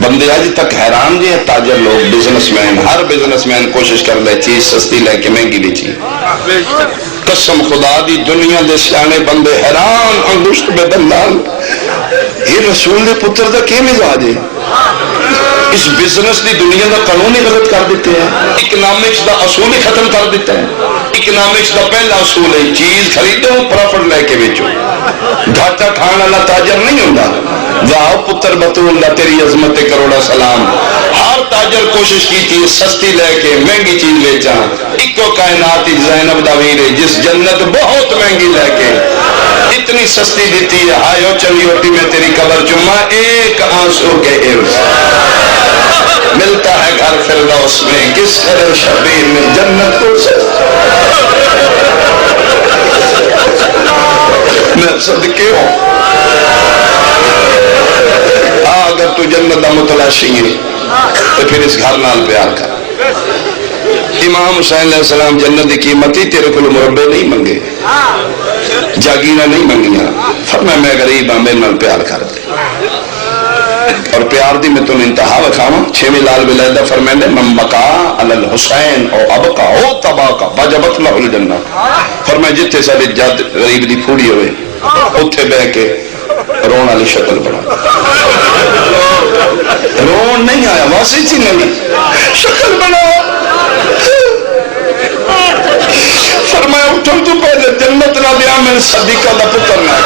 بندے آج تک حیران جی تاجر لوگ بزنس مین ہر بزنس مین کوشش کر لے چیز سستی لے کے مہنگی بیچی قسم خدا دی دنیا دے سیانے بندے حیران انگشت بے دندان یہ رسول دے پتر دا کیا مزاج ہے اس بزنس دی دنیا دا قانون ہی غلط کر دیتے ہیں اکنامکس دا اصول ہی ختم کر دیتے ہیں اکنامکس دا پہلا اصول ہے چیز خریدو پروفٹ لے کے بیچو گھاٹا کھانا اللہ تاجر نہیں ہوتا واہ پتر بطول اللہ تیری عظمت کروڑا سلام ہر تاجر کوشش کی تھی سستی لے کے مہنگی چیز بیچا اکو کائنات زینب دا ویر ہے جس جنت بہت مہنگی لے کے اتنی سستی دیتی ہے آئیو چلی ہوتی میں تیری قبر چما ایک آنسو کے عرض ملتا ہے گھر فردوس میں کس قدر شبیر میں جنت کو سے میں صدقے ہوں اگر تو جنت دا متلاشی ہے تو پھر اس گھر نال پیار کر امام حسین علیہ السلام جنت دی قیمت ہی تیرے کو مربع نہیں منگے جاگیرہ نہیں منگیاں فرمایا میں غریب ہاں میرے نال پیار کر دے اور پیار دی میں تو انتہا وکھاواں چھویں لال ولادہ فرمائے من بقا علی الحسین او ابقا او تباقا وجبت لہ الجنہ فرمایا جتھے سارے جد غریب دی پھوڑی ہوئے اتھے بہ کے رون والی شکل بنا رون نہیں آیا واسی چی نہیں شکل بنا فرمایا اٹھن تو پہلے جنت نہ دیا میں صدیقہ دا پتر نہ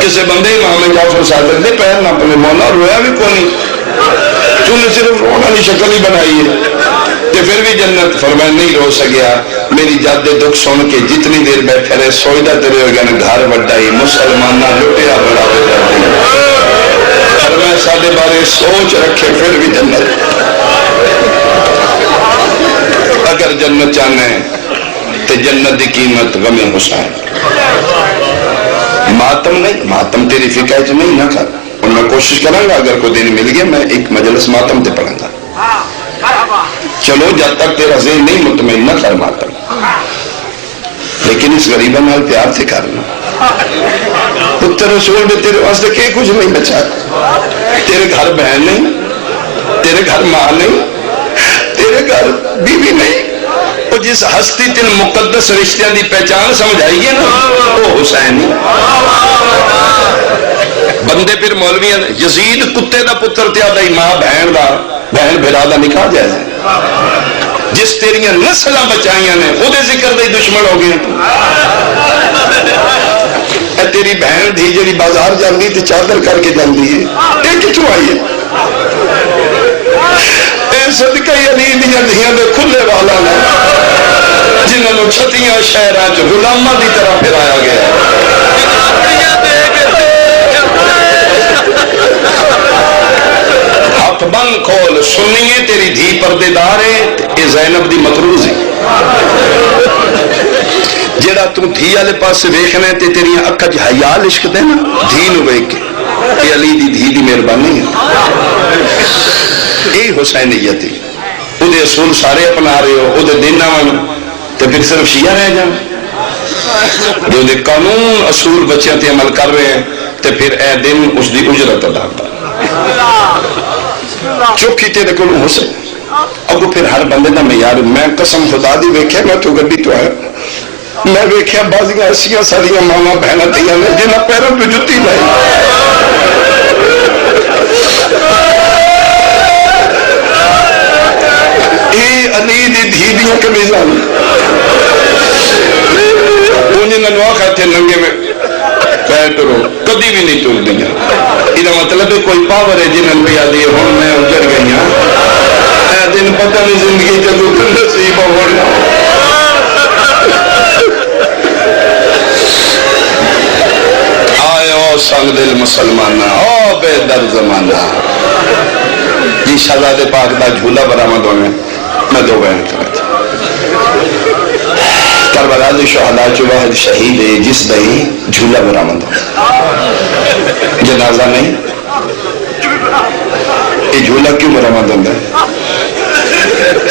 کسی بندے امام جعفر صادق نے پیر نہ پنے مولا رویا بھی کونی تو نے صرف رون والی شکل ہی بنائی ہے کہ پھر بھی جنت فرمایا نہیں رو سکیا میری جد دکھ سن کے جتنی دیر بیٹھے رہے سوئدہ تیرے ہو گیا نا گھر بڑھائی مسلمانہ لٹیا بڑا ہو جاتی فرمایا سادے بارے سوچ رکھے پھر بھی جنت اگر جنت چاہنے تو جنت دی قیمت غم حسین ماتم نہیں ماتم تیری فکر نہیں نہ کر اور میں کوشش کروں گا اگر کوئی دن مل گیا میں ایک مجلس ماتم تے پڑھوں گا چلو جب تک تیرا ذہن نہیں مطمئن نہ کر ماتم لیکن اس غریبہ نال پیار سے کرنا پتر رسول میں تیرے واسطے کہ کچھ نہیں بچا تیرے گھر بہن نہیں تیرے گھر ماں نہیں تیرے گھر بیوی نہیں اور جس ہستی تن مقدس رشتہ دی پہچان سمجھائیے نا وہ حسین بندے پھر مولویاں یزید کتے دا پتر تیا دا ماں بہن بھرا دا نکاح جائے جس تیریاں نسلہ بچائیاں نے وہ دے ذکر دے دشمن ہو گئے اے تیری بہن دھی جڑی بازار جاندی تے چادر کر کے جاندی ہے اے کچھو آئی ہے اے صدقہ علی دیاں دھیاں دے کھلے والا نے جنہوں نے چھتیاں شہران جو غلامہ دی طرح پھرایا گیا ہاتھ بند کھول سنیے تیری دھی پردے دار ہے اے زینب دی مقروض ہے جیڑا تم دھی والے پاس سے دیکھنے تے تیری اکھا جی حیا عشق دے نا دھی نو ویکھ کے اے علی دی دھی دی مہربانی ہے اے حسینیت ہے او دے اصول سارے اپنا رہے ہو او دے دن آن تو پھر صرف شیعہ رہ جانا جو دے قانون اصول بچیاں تے عمل کر رہے ہیں تو پھر اے دن اس دی اجرت ادا چوکی تیرے کو ہو سے اب پھر ہر بندے دا میں یار میں قسم خدا دی ویکھیا میں تو گڈی تو ہے میں ویکھیا بازیاں ایسیاں ساریاں ماما بہنا تیاں نے جنہاں پیروں پہ جتی لائی اے علی دی دھیدیوں کے میزان انہیں ننوا کہتے ننگے میں پیر ٹرو کبھی بھی نہیں ٹور دیا یہ مطلب ہے کوئی پاور ہے جنہوں پہ آدھی ہوں میں اجڑ گئی ہوں اے دن پتہ نہیں زندگی جدو نصیب ہونا آئے او سنگ دل مسلمانہ او بے در زمانہ جی شہزادے پاک دا جھولا برآمد ہونے میں دو بیان کرنا تھا کربلا دے شہداء چو واحد شہید ہے جس دہی جھولا برآمد ہو جنازہ نہیں یہ جھولا کیوں برآمد ہوتا ہے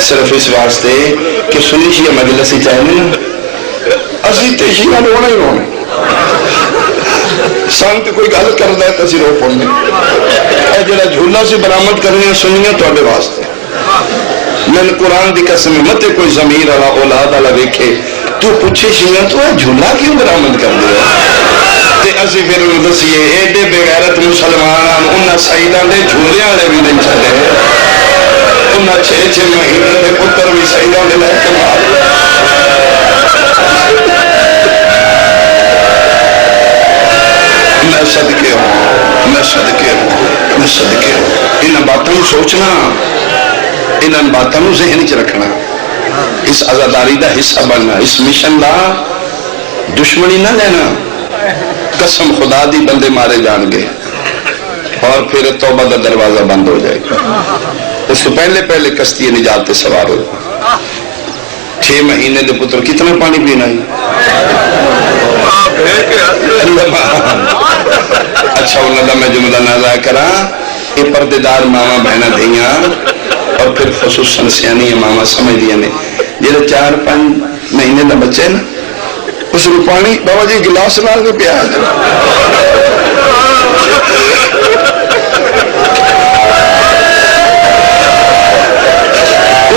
صرف اس واسطے کہ سنی شیعہ مجلسی چاہنے نا اسی تے شیعہ رونا ہی رونا سانت کوئی گل کرتا ہے تو اسی رو پڑھنے اے جڑا جھولا سے برآمد کرنے ہیں سنیاں توڑے واسطے میں نے قرآن دی قسم مت کوئی ضمیر والا اولاد والا دیکھے تو پوچھے شیعہ تو ہے جھولا کیوں برآمد کر دیا تے اسی پھر دسیے ایڈے بغیرت مسلمان انہاں سعیداں دے جھولے والے بھی نہیں چلے انہاں 6 مہینے دے پتر بھی سعیداں دے لے کے مار میں صدقے ہوں میں صدقے ہوں انہاں باتوں سوچنا انہاں باتوں ذہن چ رکھنا اس عزاداری دا حصہ بننا اس مشن دا دشمنی نہ لینا قسم خدا دی بندے مارے جان گے اور پھر توبہ دا دروازہ بند ہو جائے گا اس سے پہلے کشتی نجات سے سوار ہو 6 مہینے دے پتر کتنا پانی پینا ہے اچھا انہوں نے میں جملہ نازا کرا یہ پردیدار ماما بہنہ دھیاں اور پھر خصوصاً سیانی ماما سمجھ دیا نے جیسے 4-5 مہینے دا بچے نا اس کو پانی بابا جی گلاس لال کے پیا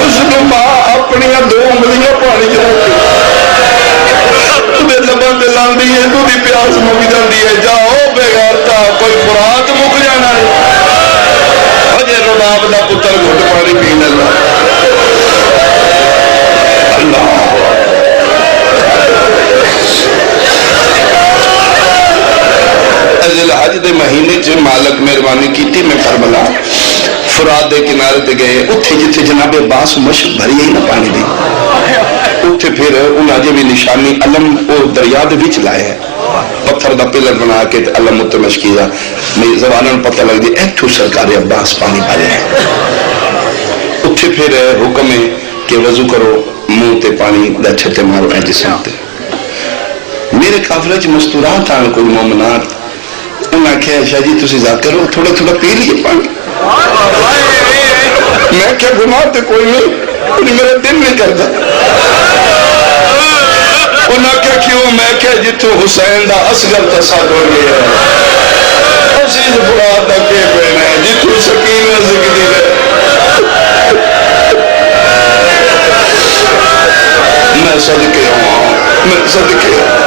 اس کو ماں اپنی 2 انگلیاں پانی چ لبن دے لاندی ہے تو دی پیاس مک جاندی ہے جاؤ بغیرتا کوئی خوراک مک جانا ہے اجے رباب دا پتر گھٹ پانی پین اللہ ذی الحج دے مہینے چ مالک مہربانی کیتی میں کربلا فرات دے کنارے تے گئے اتھے جتھے جناب عباس مشک بھری ہی نہ پانی دی اتھے پھر انہاں جے بھی نشانی علم او دریا دے وچ لائے ہیں پتھر دا پلر بنا کے علم متمش کیا میری زبانوں پتہ لگ دی ایتھو سرکار عباس پانی پالے ہیں اتھے پھر حکم ہے کہ وضو کرو منہ تے پانی دا چھتے مارو اے جسم تے میرے قافلے چ مستورات آن کوئی مومنات انہاں کہا شاہ جی تسی ذاکر ہو تھوڑا تھوڑا پی لیے پانی میں کیا گناہ تے کوئی نہیں میرا دل نہیں کرتا انہاں کیا کیوں میں کیا جتو حسین دا اصغر تصاد ہو گیا ہے عزیز فرات دا کے پہنا ہے جتو سکینہ زگدی ہے میں صدقے ہوں میں صدقے ہوں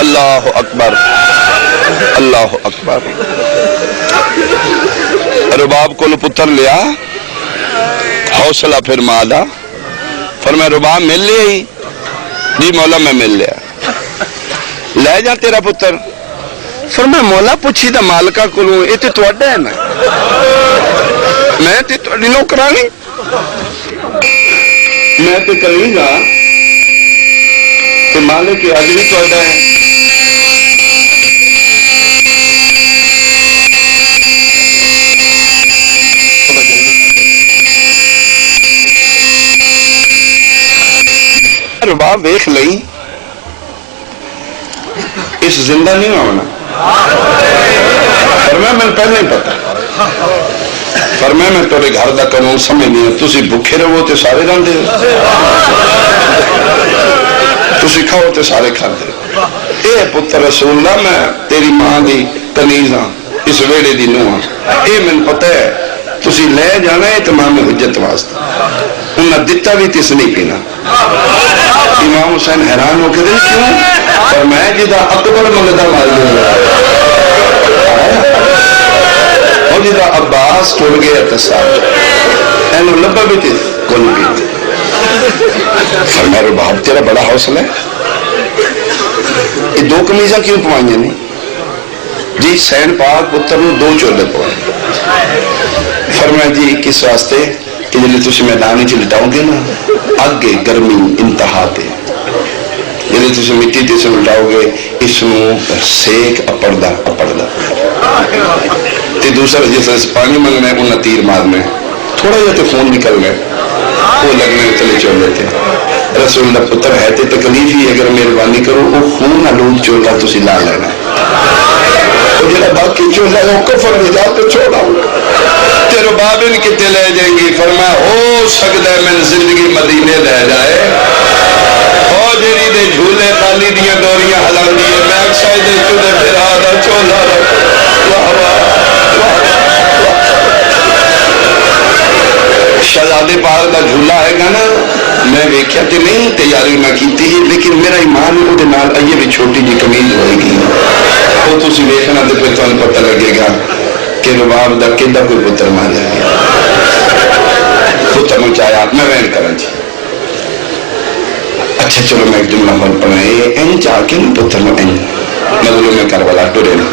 اللہ اکبر اللہ اکبر رباب کو پتر لیا حوصلہ پھر مادہ فرمایا رباب مل لیا ہی جی مولا میں مل لیا لے جا تیرا پتر فرمایا مولا پوچھی دا مالکہ کلوں یہ تو توڑا ہے نا میں تو نوکرانی میں تو کلی گا تو مالک کی حاضری توڑا ہے رباب ویخ لئی اس زندہ نہیں ہونا فرمایا میں پہلے ہی پتا فرمایا میں توڑے گھر دا قانون سمجھ نہیں تسی بھوکے رہو تے سارے رہندے تسی کھاؤ تے سارے کھاندے اے پتر رسول اللہ میں تیری ماں دی کنیز ہاں اس ویڑے دی نوح ہاں اے من پتہ ہے تسی لے جانا ہے تمام حجت واسطہ انہاں دتا بھی تس نہیں پینا امام حسین حیران ہو کے دے کیوں اور میں جدہ اکبر ملدہ معلوم اور جدہ عباس ٹوڑ گیا تصاب اینو لبا بھی تھی کون بھی فرمایا رباب تیرا بڑا حوصلہ ہے یہ 2 کمیزاں کیوں پوائیں نہیں جی سین پاک پتر نے 2 چولے پوائیں فرمایا جی کس واسطے کہ جلے تسی میدانی چی لٹاؤ گے نا آگے گرمی انتہا تے جلے تسی مٹی تے سے لٹاؤ گے اس نو سیک اپڑ دا تے دوسرا جس پانی منگنا ہے انہیں تیر مارنا ہے، تھوڑا جا تے خون نکلنا ہے، وہ لگنے چلے چول لیتے رسول اللہ پتر ہے تے تکلیف ہی اگر مہربانی کرو وہ خون آلود چولا تسی لا لینا ہے، وہ جڑا باقی چولا ہے وہ کفر دی جا تو چھوڑا تیرے باب ان کتے لے جائیں گی. فرمایا ہو سکتا ہے میں زندگی مدینے لے جائے او جیڑی دے جھولے خالی دیاں ڈوریاں ہلان دیئے میں اکسائے دے چودے پھرا دا چولا شہزادے پاک دا جھولا ہے گا نا میں ویکھیا تے نہیں تیاری نہ کیتی ہی لیکن میرا ایمان ہے وہ نال آئیے بھی چھوٹی جی کمیز ہوئے گی وہ تسی ویکھنا تے پھر تمہیں پتہ لگے گا کہ رباب دا کدہ کوئی پتر ماریا گیا پتر مچایا میں وین کرن جی. اچھا چلو میں ایک جملہ بن پڑھائے این چاہ کے نا پتر میں این مظلوم میں کربلا ٹورے نا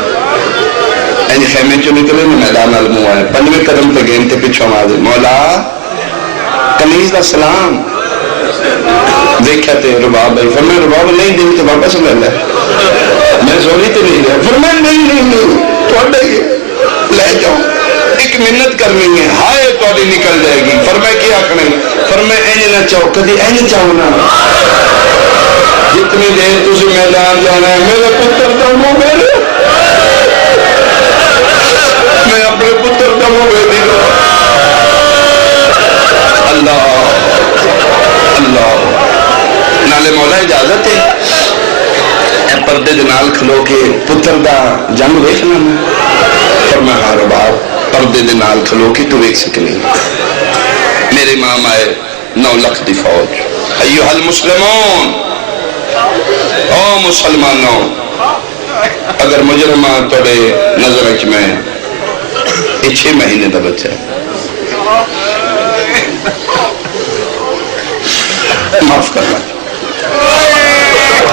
این خیمے چو نکلے نا میدان علمو آئے پنجوے قدم تے گئن تے پچھو آمازے مولا کنیز دا سلام دیکھا تے رباب بھائی فرمائے رباب نہیں دیں تو واپس لے لے میں زوری تے نہیں رہا فرمائے نہیں تو اڈے گئے لے جاؤ ایک منت کرنی ہے ہائے توڑی نکل جائے گی فرمائے کیا کریں فرمائے اینی نہ چاہو کدھی اینی چاہو نا جتنی دیر تُسی میدان جانا ہے میرے پتر دمو میرے میں اپنے پتر دمو میرے اللہ اللہ نالے مولا اجازت ہے اے پردے دنال کھلو کے پتر دا جنگ ویکھنا میں فرمایا ہاں رباب پردے دنال کھلو کے تو ویکھ سکنے میرے امام آئے 9 لکھ دی فوج ایوہ المسلمون او مسلمانوں اگر مجرمہ توڑے نظر اچ میں 6 مہینے دا بچہ ہے معاف کرنا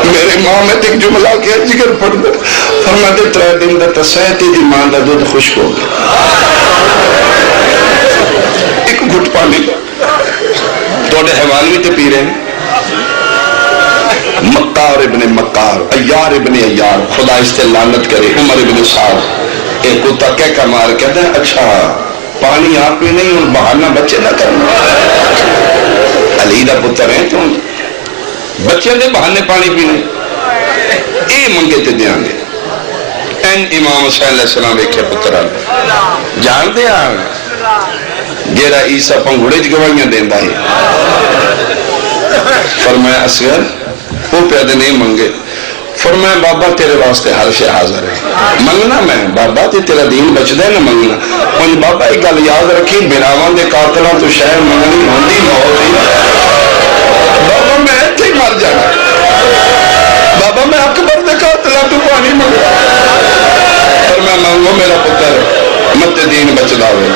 میرے ماں میں ایک جملہ کیا جگر پڑھ دے فرما دے 3 دن دا تسہتی دی ماں دا دودھ خشک ہو گیا ایک گھٹ پانی توڑے حیوان بھی تے پی رہے ہیں مکار ابن مکار ایار ابن ایار خدا اس سے لعنت کرے عمر ابن سعد ایک کتا کہہ کا مار کہتا ہے اچھا پانی آپ بھی نہیں اور بہانہ بچے نہ کرنا علی دا پتر ہیں تو بچے دے بہانے پانی پینے اے منگے تے دیاں گے این امام حسین علیہ السلام ایک پتر آنے جان دے آنے گیرہ عیسیٰ پنگوڑے جگوائیاں دیندہ ہی فرمایا اصغر وہ پیادے نہیں منگے فرمایا بابا تیرے واسطے ہر شے حاضر ہے منگنا میں بابا تیرا دین بچ دے نہ منگنا انج بابا ایک گل یاد رکھی بناوان دے قاتلہ تو شہر منگنی ہوندی موتی بابا میں ایتھے ہی مر جانا بابا میں اکبر دے قاتلہ تو پانی منگا فرمایا منگو میرا پتر مت دین بچ داوے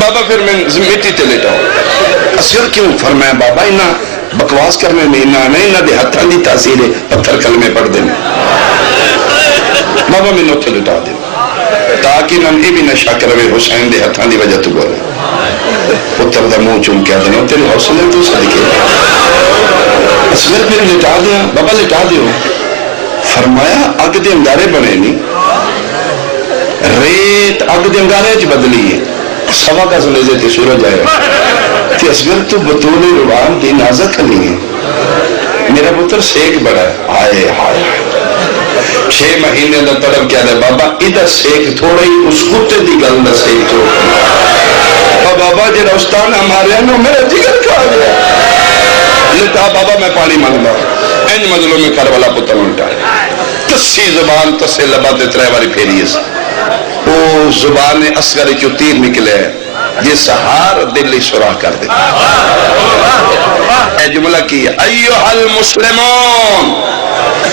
بابا پھر میں مٹی تے لیٹا ہوں اصغر کیوں فرمایا بابا انہا بکواس کرنے میں انہا دے ہتھاں دی تاثیر پتھر کلمے پڑھ دینے بابا میں نوٹے لٹا دے تاکہ نمہی بھی نشا کروے حسین دے ہتھاں دی وجہ تو گورے پتر دا منہ چون کیا دنوں تیرے حوصلے تو سلکے اصغر پھر لٹا دیا بابا لٹا دیو فرمایا اگ دے انگارے بنے نہیں ریت اگ دے انگارے اچ بدلی ہے سوا کا زلیزے تے سورج آئے کہ اصغر تو بطول روان دی نازک نہیں ہے میرا پتر سیک بڑا ہے آئے آئے 6 مہینے دا طلب کیا دے بابا ادھا سیک تھوڑا ہی اس کتے دی گل دا سیک تو بابا جی روستان ہمارے ہیں میرا جگر کھا گیا لٹا بابا میں پانی مانگا این مجلوں میں کربلا پتر الٹا تسی زبان تسے لبا تے 3 باری پھیری ہے وہ زبان اصغر جو تیر نکلے یہ سہار دلی سراح کر دے اے جملہ کی ایوہ المسلمون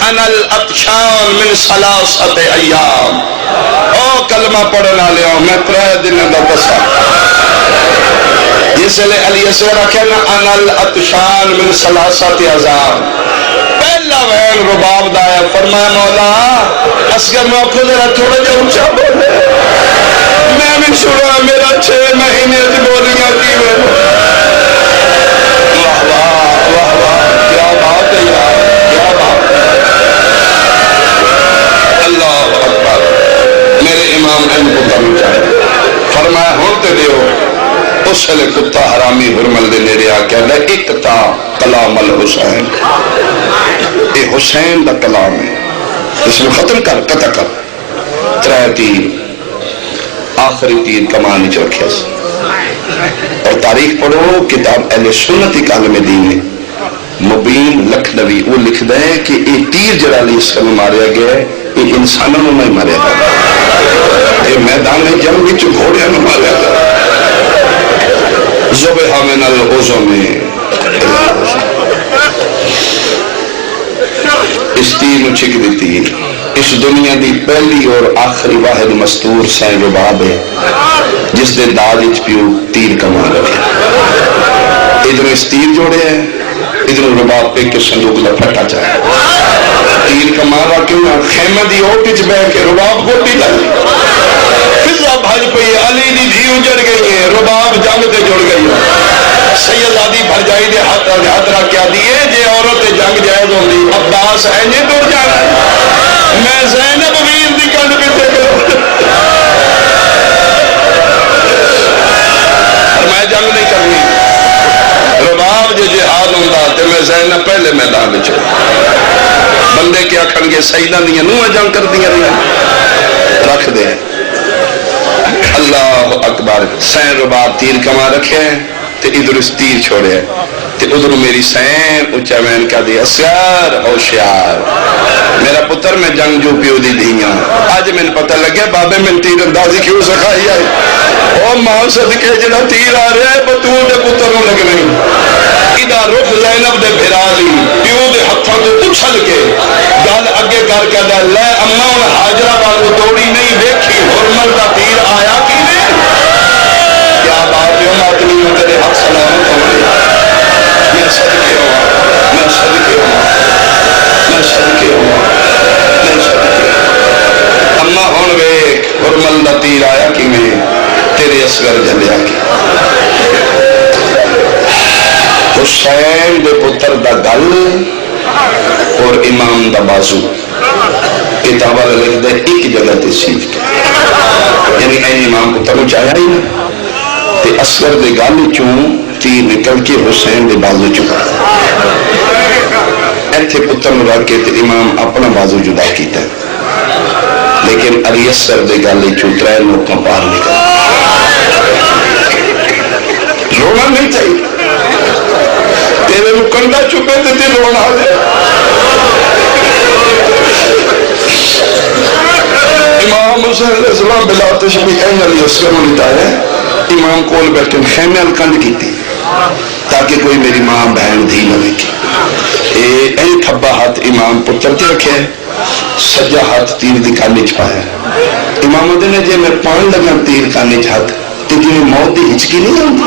انا الابشان من سلاست ایام او کلمہ پڑھنا لے ہوں میں 3 دن دا بسا جس لئے علی اصغر کہنا انا الابشان من سلاست ایام پہلا وین رباب دایا فرمایا مولا اصغر میں خود رہا تھوڑا جا اونچا بولے میں بھی سنا میرا 6 مہینے سے بولنگا کی میں واہ واہ واہ واہ کیا بات ہے یار کیا بات ہے اللہ اکبر اس ویلے کتا حرامی حرمل دے نیڑے آ کے ایک تا کلام الحسین، اے حسین دا کلام ہے، اس میں ختم کر قطع کر۔ 3 تیر آخری تیر کمان وچ رکھیا سی۔ اور تاریخ پڑھو کتاب اہل سنت عالم دین ہے، مبین لکھنوی وہ لکھدا ہے کہ یہ تیر جڑا علیہ السلام ماریا گیا ہے یہ انسانوں نے نہیں ماریا گیا، یہ میدان جنگ وچ گھوڑیاں نے ماریا گیا۔ ذبح من العظم، اس تیر نو چھک دیتی ہے۔ اس دنیا دی پہلی اور آخری واحد مستور سائیں رباب ہے جس دے داد وچ پیو تیر کمان رکھے، ادھر اس تیر جوڑے ہیں، ادھر رباب پہ کے صندوق دا پھٹا چاہے، تیر کمان رکھے خیمہ دی اوٹ وچ بیٹھ کے رباب گوٹی لگی، فضا بھج پئی، علی دی دھی اجڑ گئی ہے، رباب جنگ تے جڑ گئی ہے۔ سیدادی بھرجائی دے ہاتھ رکھ کیا دیئے جے عورت جنگ جائز ہوندی عباس ہے جے دور جانا ہے، میں زینب ویر دی کنڈ پہ دیکھ اور میں جنگ نہیں کرنی، رباب جے جہاد ہوندا تے میں زینب پہلے میدان وچ بندے کیا کھن گے سیدہ دیاں نوہ جنگ کر دیاں رکھ دے۔ اللہ اکبر، سین رباب تیر کما رکھے تے ادھر اس تیر چھوڑے تے ادھر میری سین اچھا میں ان کا دی اسیار ہوشیار میرا پتر میں جنگ جو پیو دی دھیاں آج میں پتہ لگیا بابے میں تیر اندازی کیوں سکھائی آئی، او ماں صدقے جنہ تیر آ رہے ہیں بطور دے پتر نو لگ نہیں، ادھا رخ زینب دے بھرالی پیو دے ہتھاں تو اچھل کے گل اگے کر کے دے لے اماں ان حاجرہ والو دوڑی نہیں دیکھی حرمل دا تیر آیا کی نے کیا بات ہے ماتنی ہوں تیرے حق سلامت ہوئے، میں صدقے ہوا، میں صدقے ہوا، میں صدقے ہوا، میں صدقے ہوا۔ اماں ہون ویک حرمل دا تیر آیا کی میں تیرے اصغر جلیا کی، حسین دے پتر دا گل اور امام دا بازو کتابہ لکھ دے ایک جگہ تے سیف کے، یعنی این امام پتر نو چاہیا ہی نا تے اصغر دے گالی چون تیر نکل کے حسین دے بازو چکا، ایتھے پتر نو رکھ کے تے امام اپنا بازو جدا کیتا ہے، لیکن علی اصغر دے گالی چون 3 لوگوں پار نکل، رونا نہیں چاہیے، تیرے نو کنڈا چپے تے تے رونا دے۔ امام حسین علیہ السلام بلا تشبیہ این علی اصغر لیتا ہے، امام کول بیٹھے خیمے الکند کی تھی تاکہ کوئی میری ماں بہن دھی نہ دیکھے، این کھبا ہاتھ امام پتر تے رکھے، سجا ہاتھ تیر دی کانی چھپایا، امام ہوتے نے جے میں پان لگا تیر کانی چھات تے جی موت دی ہچکی نہیں ہوتی،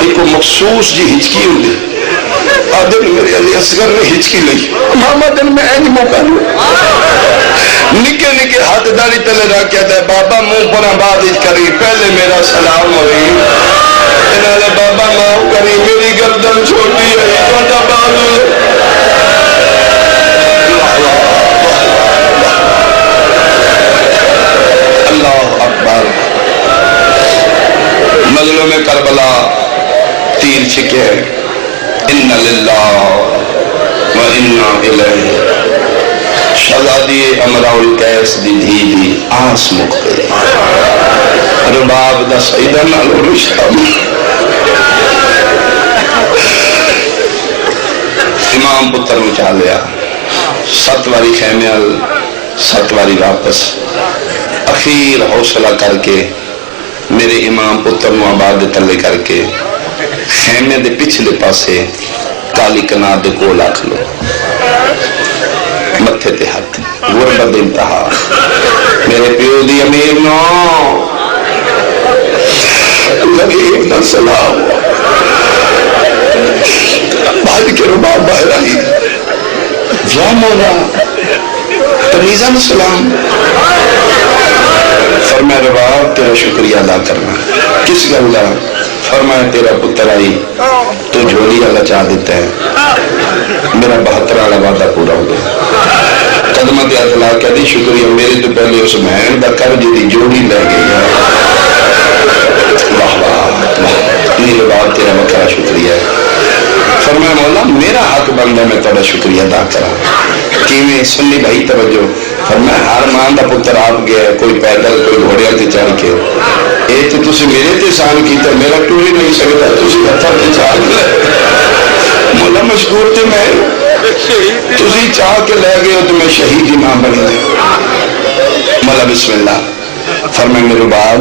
ایک مخصوص جی ہچکی ہوتی، آدھر میرے علی اصغر نے ہچکی لئی، ماما دن میں اینج موقع لوں، نکے نکے ہاتھ داری تلے رکھ کہتا ہے بابا منہ پر آباد کری پہلے میرا سلام ہوئی، انہوں بابا معاف کری میری گردن چھوٹی ہے چھوٹا بازو، اللہ اکبر۔ مظلوم کربلا تیر چھکے، ان للہ و انا الیہ، شہزادی امراء القیس دی دھی دی آس مک گئی، رباب دا سیدہ نالو رشتہ، امام پتر مچا لیا، 7 واری خیمیال 7 واری واپس، اخیر حوصلہ کر کے میرے امام پتر نو آباد تلے کر کے خیمے دے پچھلے پاسے کالی کنار دے کول آکھ لو، متھے تے ہاتھ غربت انتہا، میرے پیو دی امیر نو غریب نہ سلام، بھائی کے رباب باہر آئی، یا مولا تمیزہ نہ سلام، فرمایا رباب تیرا شکریہ ادا کرنا، کس گلہ؟ فرمایا تیرا پتر آئی تو جھولی اللہ چاہ دیتا ہے، میرا 72 والا وعدہ پورا ہو گیا، قدمت اطلاع کہہ دی شکریہ میرے تو پہلے اس بہن دا کر جی دی جوڑی لے گئی ہے، نہیں لباب تیرا بکرا شکریہ ہے. فرمایا مولا میرا حق بنتا میں تھوڑا شکریہ ادا کرا. کیویں سنی بھائی توجہ. فرمایا ہر ماں دا پتر آپ گیا کوئی پیدل کوئی گھوڑیاں تے چڑھ کے یہ تو تسی میرے تے احسان کیتا میرا ٹور ہی نہیں سکتا تسی ہتھاں تے چاہ کے لے مولا مشکور تے میں تسی چاہ کے لے گئے ہو تو میں شہید ہی نہ بن گئے. مولا بسم اللہ فرمایا میرے بعد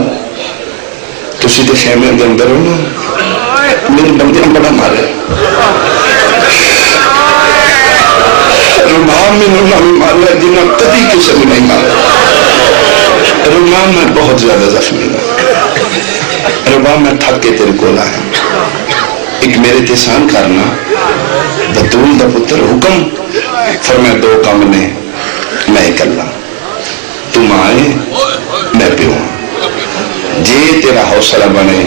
تسی تے خیمے دے اندر ہو نا میرے بندے بڑا مارے رمام میں نہ مارا جنہ کبھی کسی میں نہیں مارا. رمام میں بہت زیادہ زخمی ہوں. رمام میں تھک کے تیرے کو لایا ایک میرے تحسان کرنا بطول دا پتر حکم فرمایا دو کام نے میں اکلا تم آئے میں پیوں جے تیرا حوصلہ بنے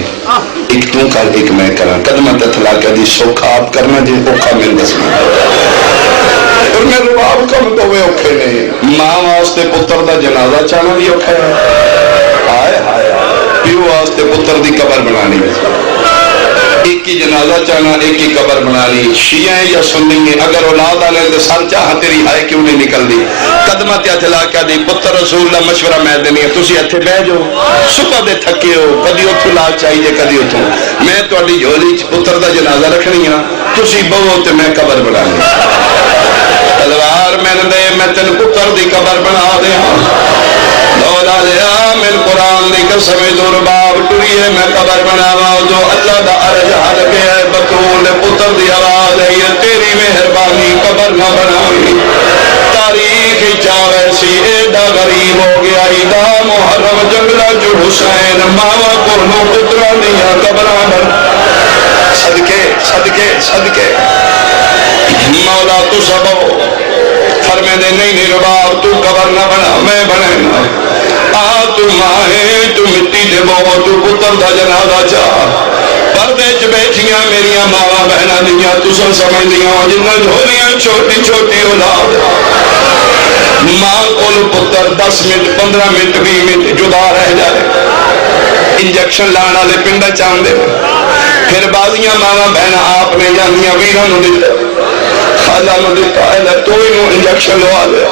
ایک تو کر ایک میں کرا قدمہ تتلا کے دی سوکھا آپ کرنا جے اوکھا میں دسنا اور میں رباب کم دوے اوکھے نہیں. ماں واسطے پتر دا جنازہ چانا بھی اوکھے آئے پیو واسطے پتر دی قبر بنانی ایک کی جنازہ چانا ایک کی قبر بنانی. شیعہ یا سنی ہیں اگر اولاد آلے دے سر چاہ تیری ہائے کیوں نہیں نکل دی. قدمہ تے اتلا کیا دی پتر رسول اللہ مشورہ میں دینی ہے تسی اتھے بہ جو صبح دے تھکے ہو کدی اتھو لا چاہیے کدی اتھو میں تواڈی جھولی پتر دا جنازہ رکھنی ہے تسی بہو تے میں قبر بنانی. تلوار میں دے میں تن پتر دی قبر بنا دے دولا لیا من قرآن دی قسم دور باب ٹوریے میں قبر بناوا جو اللہ دا عرض حل کے ہے بطول پتر دی آواز ہے یہ تیری مہربانی قبر نہ بناوی. تاریخ چاوے سی ایڈا غریب ہو گیا ایڈا محرم جنگلہ جو حسین ماما کو نو پترہ دیا قبرہ بن صدقے صدقے صدقے مولا تو سبو فرمے دے نہیں رباب تو قبر نہ بنا میں بنائنا آ تو ماہے تو مٹی دے بو تو پتر دا جنازہ چاہ پردے چ بیٹھیاں میریاں ماوا بہنا دیاں تو سن سمجھ دیاں جنہ جھولیاں چھوٹی چھوٹی اولاد ماں کول پتر 10 منٹ 15 منٹ 20 منٹ جدا رہ جائے انجیکشن لانا لے پنڈا چاندے پھر بازیاں ماوا بہنا آپ نے جانیاں ویرانو دیتا خالہ نو دیتا ہے تو انہوں انجیکشن لوا لے.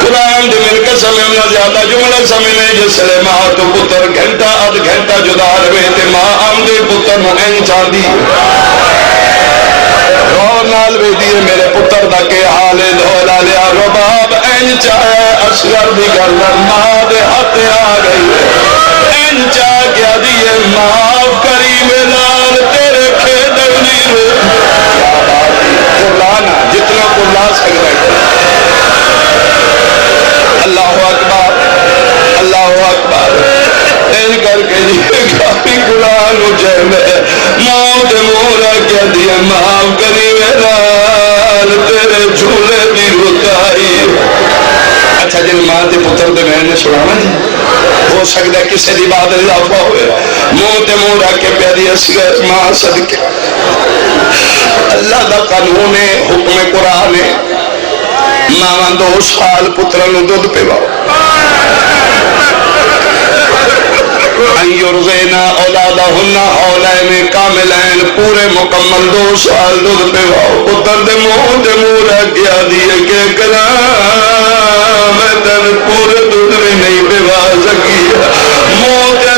قرآن دے میرے قسم میں زیادہ جملہ سمجھنے جس لے ماں تو پتر گھنٹہ آدھ گھنٹہ جدا رہے تے ماں آمدے پتر نو این چاندی رو نال وے دیئے میرے پتر دا کے حالے دھولا لیا رباب این چاہے اصغر دی گردن ماں دے ہاتھ آ گئی این چاہ کیا دیئے معاف کری ملال تیرے کھیدنی رو قرآن جتنا کو لا سکتا ہے. اللہ اکبر اللہ اکبر این کر کے دیئے کافی قرآن اجھے موت مورا کیا دیئے معاف کری ملال تیرے جھولے دی رتائی. اچھا جن ماں تے پتر دے میں نے سنانا جی ہو سکتا ہے کسی دی بات اضافہ ہوئے موت مورا کے پیاری اصغر ماں صدقے اللہ دا قانون ہے حکم قرآن ہے ماں 2 سال پترانو دودھ پیواؤ ان یرزینا اولادہن حولین کاملین پورے مکمل 2 سال دودھ پیواؤ. پتر دے مورا کیا دیئے کہ کرام میں تن پورے دودھ میں نہیں پیوا سکی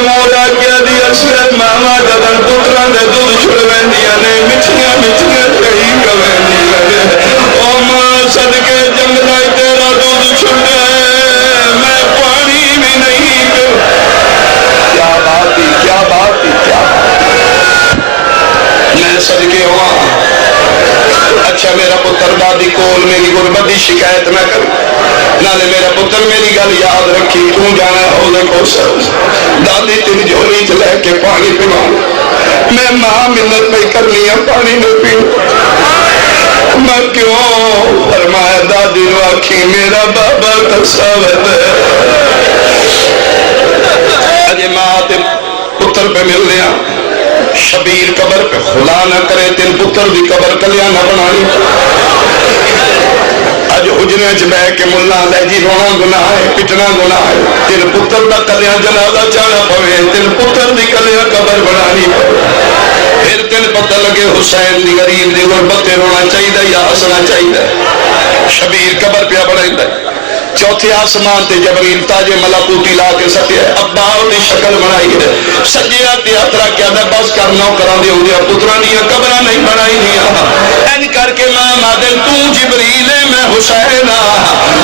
مورا کیا دیئے اصغر ماما جدن پتران دے دودھ چھڑویں دیا نے مچھیاں کئی کویں دیا او ماں صدقے جنگلہ تیرا دودھ چھڑے میں پانی میں نہیں پہ کیا بات ہی کیا بات ہی کیا میں صدقے ہوا. اچھا میرا پتر دادی کول میری غربت دی شکایت نہ کر نالے میرا پتر میری گل یاد رکھی تو جانا ہو لے کو سر دادی تین جھولی چ لے کے پانی پیواؤں میں ماں منت پہ کرنی ہے پانی نہ پیوں میں کیوں فرمایا دادی نو آکھی میرا بابا تصاوت ہے اجے ماں تے پتر پہ مل لیا شبیر قبر پہ خدا نہ کرے تین پتر دی قبر کلیا نہ بنانی اج حجرے چ بہ کے ملا لے جی رونا گناہ ہے پٹنا گناہ ہے تین پتر دا کلیا جنازہ چاہنا پوے تین پتر دی کلیا قبر بنانی تین پتہ لگے حسین دی غریب دی غربت رونا چاہیے یا ہسنا چاہیے. شبیر قبر پیا بنائیندہ. چوتھے آسمان تے جبریل تاج ملکوتی لا کے سٹیا ابا دی شکل بنائی ہے. سجیا تے ہاتھ رکھ کے آدھا بس کر نوکراں دی ہوندیاں پتراں دیاں قبراں نہیں بنائی دیاں. این کر کے ماں مادل تو جبریل میں حسین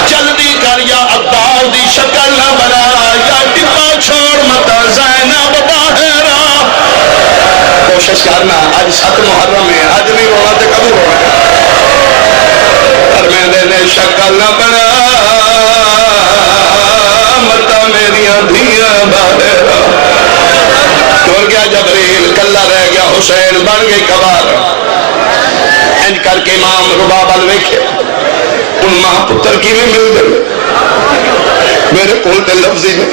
جلدی کر یا عباس دی شکل نہ بنا یا ڈبا چھوڑ متا زینب باہرا. کوشش کرنا اج 7 محرم ہے اج نہیں رونا تے کدوں رونا. پر میں نے شکل نہ بنا متا میریاں دھیاں باہرا. ٹر گیا جبریل کلا رہ گیا حسین بن گئی کبار. انج کر کے امام رباب ال ویکھے ان ماں پتر کیویں مل گئے میرے کول تے لفظ ہی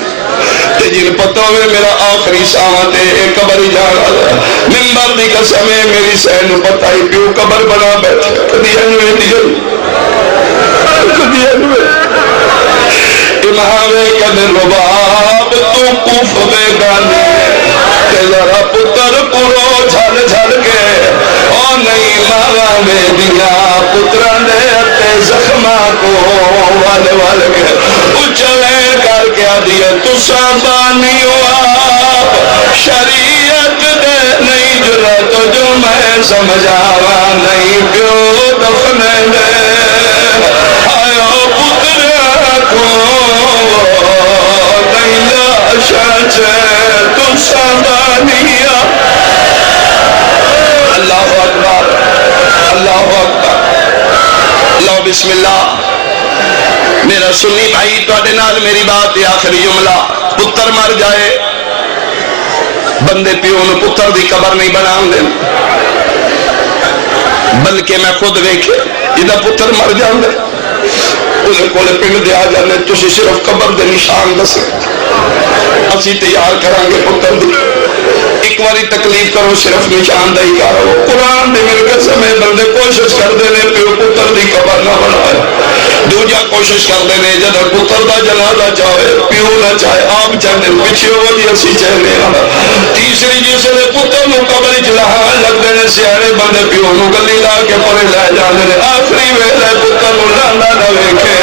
تے جن پتہ ہوئے میرا آخری ساواں تے ایک قبر ہی جان والا منبر دی قسم ہے میری سین نو پتہ ہی پیو قبر بنا بیٹھے کدی انویں دی کدی انویں امام قدر رباب تو کوف دے گانے تے ذرا پتر پورو جھل جھل کے او نہیں ماوا میں دیا پتران دے تے زخماں کو وال وال کے اچھلے کر کے دیا تساں بانی ہو آپ شریعت دے نہیں جرات جو میں سمجھاوا نہیں پیو دفنے دے آیو پتر کو نہیں لاشا چھے تساں بانی اللہ اکبر اللہ اکبر. لو بسم اللہ. میرا سنی بھائی تواڈے نال میری بات ہے آخری جملہ. پتر مر جائے بندے پیو نو پتر دی قبر نہیں بنان دین بلکہ میں خود ویکھے جدا پتر مر جاندے انہیں کولے پنڈ دے آ جاندے تسی صرف قبر دے نشان دسے اسی تیار کریں گے پتر دی. ایک باری تکلیف کرو صرف نشان دہی کرو. قرآن دے میرے قسم ہے بندے کوشش کر دینے پیو پتر دی قبر نہ بنائے. دوجا کوشش کر دینے جب پتر دا جنازہ چاہے پیو نہ چاہے آپ چاہنے پیچھے ہو دی اسی چاہنے. تیسری جس نے پتر نو قبر چلاہاں لگ دینے سیانے بندے پیو نو گلی لا کے پرے لے جانے. آخری ویلے پتر نو لانا نہ ویکھے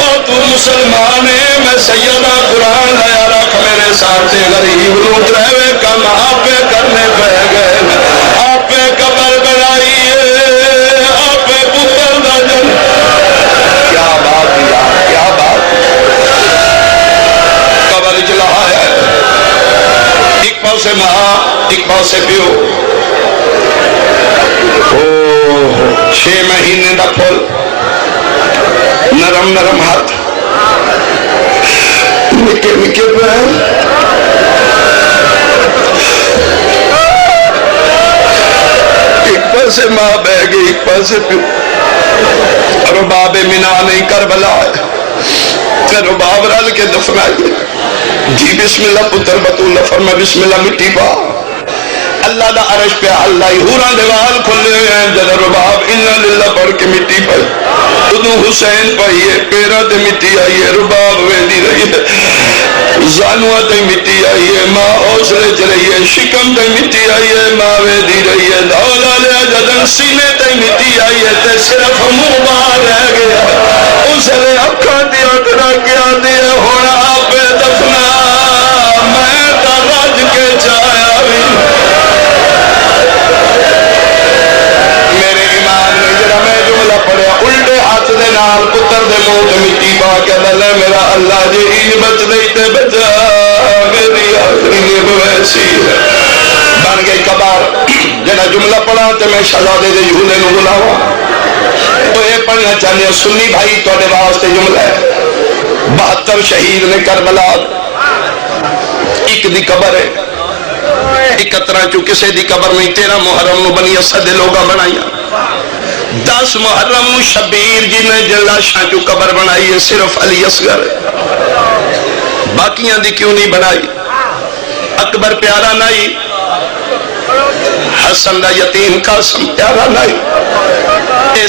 اور تو مسلمان ہے میں سیدہ قرآن لایا رکھ میرے ساتھ غریب نو ترہوے کم آپ کرنے پہ گئے آپ قبر بنائی آپ پتر دا جن. کیا بات یار کیا بات. قبر جلا ہے ایک پاسے ماں ایک پاسے پیو. 6 مہینے دا پھول نرم نرم ہاتھ نکے نکے پیر ایک پاسے ماں بہ گئی ایک پاسے پیو. رباب منا نہیں کربلا ہے رباب رل کے دفنائیے. جی بسم اللہ پتر بطولہ فرما بسم اللہ مٹی پا. اللہ دا عرش پہ اللہ ہورا دیوال کھلے ہیں جد رباب انہا للہ پڑھ کے مٹی پائی. ادو حسین پائیے پیرہ تے مٹی آئیے رباب ویدی رہی ہے زانوہ تے مٹی آئیے ماں حوصلے چلئیے شکم تے مٹی آئیے ماں ویدی رہی ہے دولا لیا جدن سینے تے مٹی آئیے تے صرف منہ باہر رہ گیا. اس نے اکھا دیا کرا کیا دیا ہونا آپ دفنا میں تا رج کے چایا بھی. میرے امام نے جرا میں جملہ پڑھیا الٹے ہاتھ دے نال پتر دے منہ تے مٹی پا کے اللہ میرا اللہ جی این بچ دئی تے بچا میری آخری نیب ویسی ہے. بن گئی کبار جڑا جملہ پڑھا تے میں شہزادے دے جھولے نو بلاواں. تو یہ پڑھنا چاہنے ہیں سنی بھائی توڑے واسطے جملہ ہے. 72 شہید نے کربلا ایک دی قبر ہے 71 چو کسے دی قبر نہیں. 13 محرم نو بنی اسد لوگا بنائیا. 10 محرم نو شبیر جی نے جلاشاں چو قبر بنائی ہے صرف علی اصغر. باقیاں دی کیوں نہیں بنائی. اکبر پیارا نہیں حسن دا یتیم قاسم پیارا نہیں. اے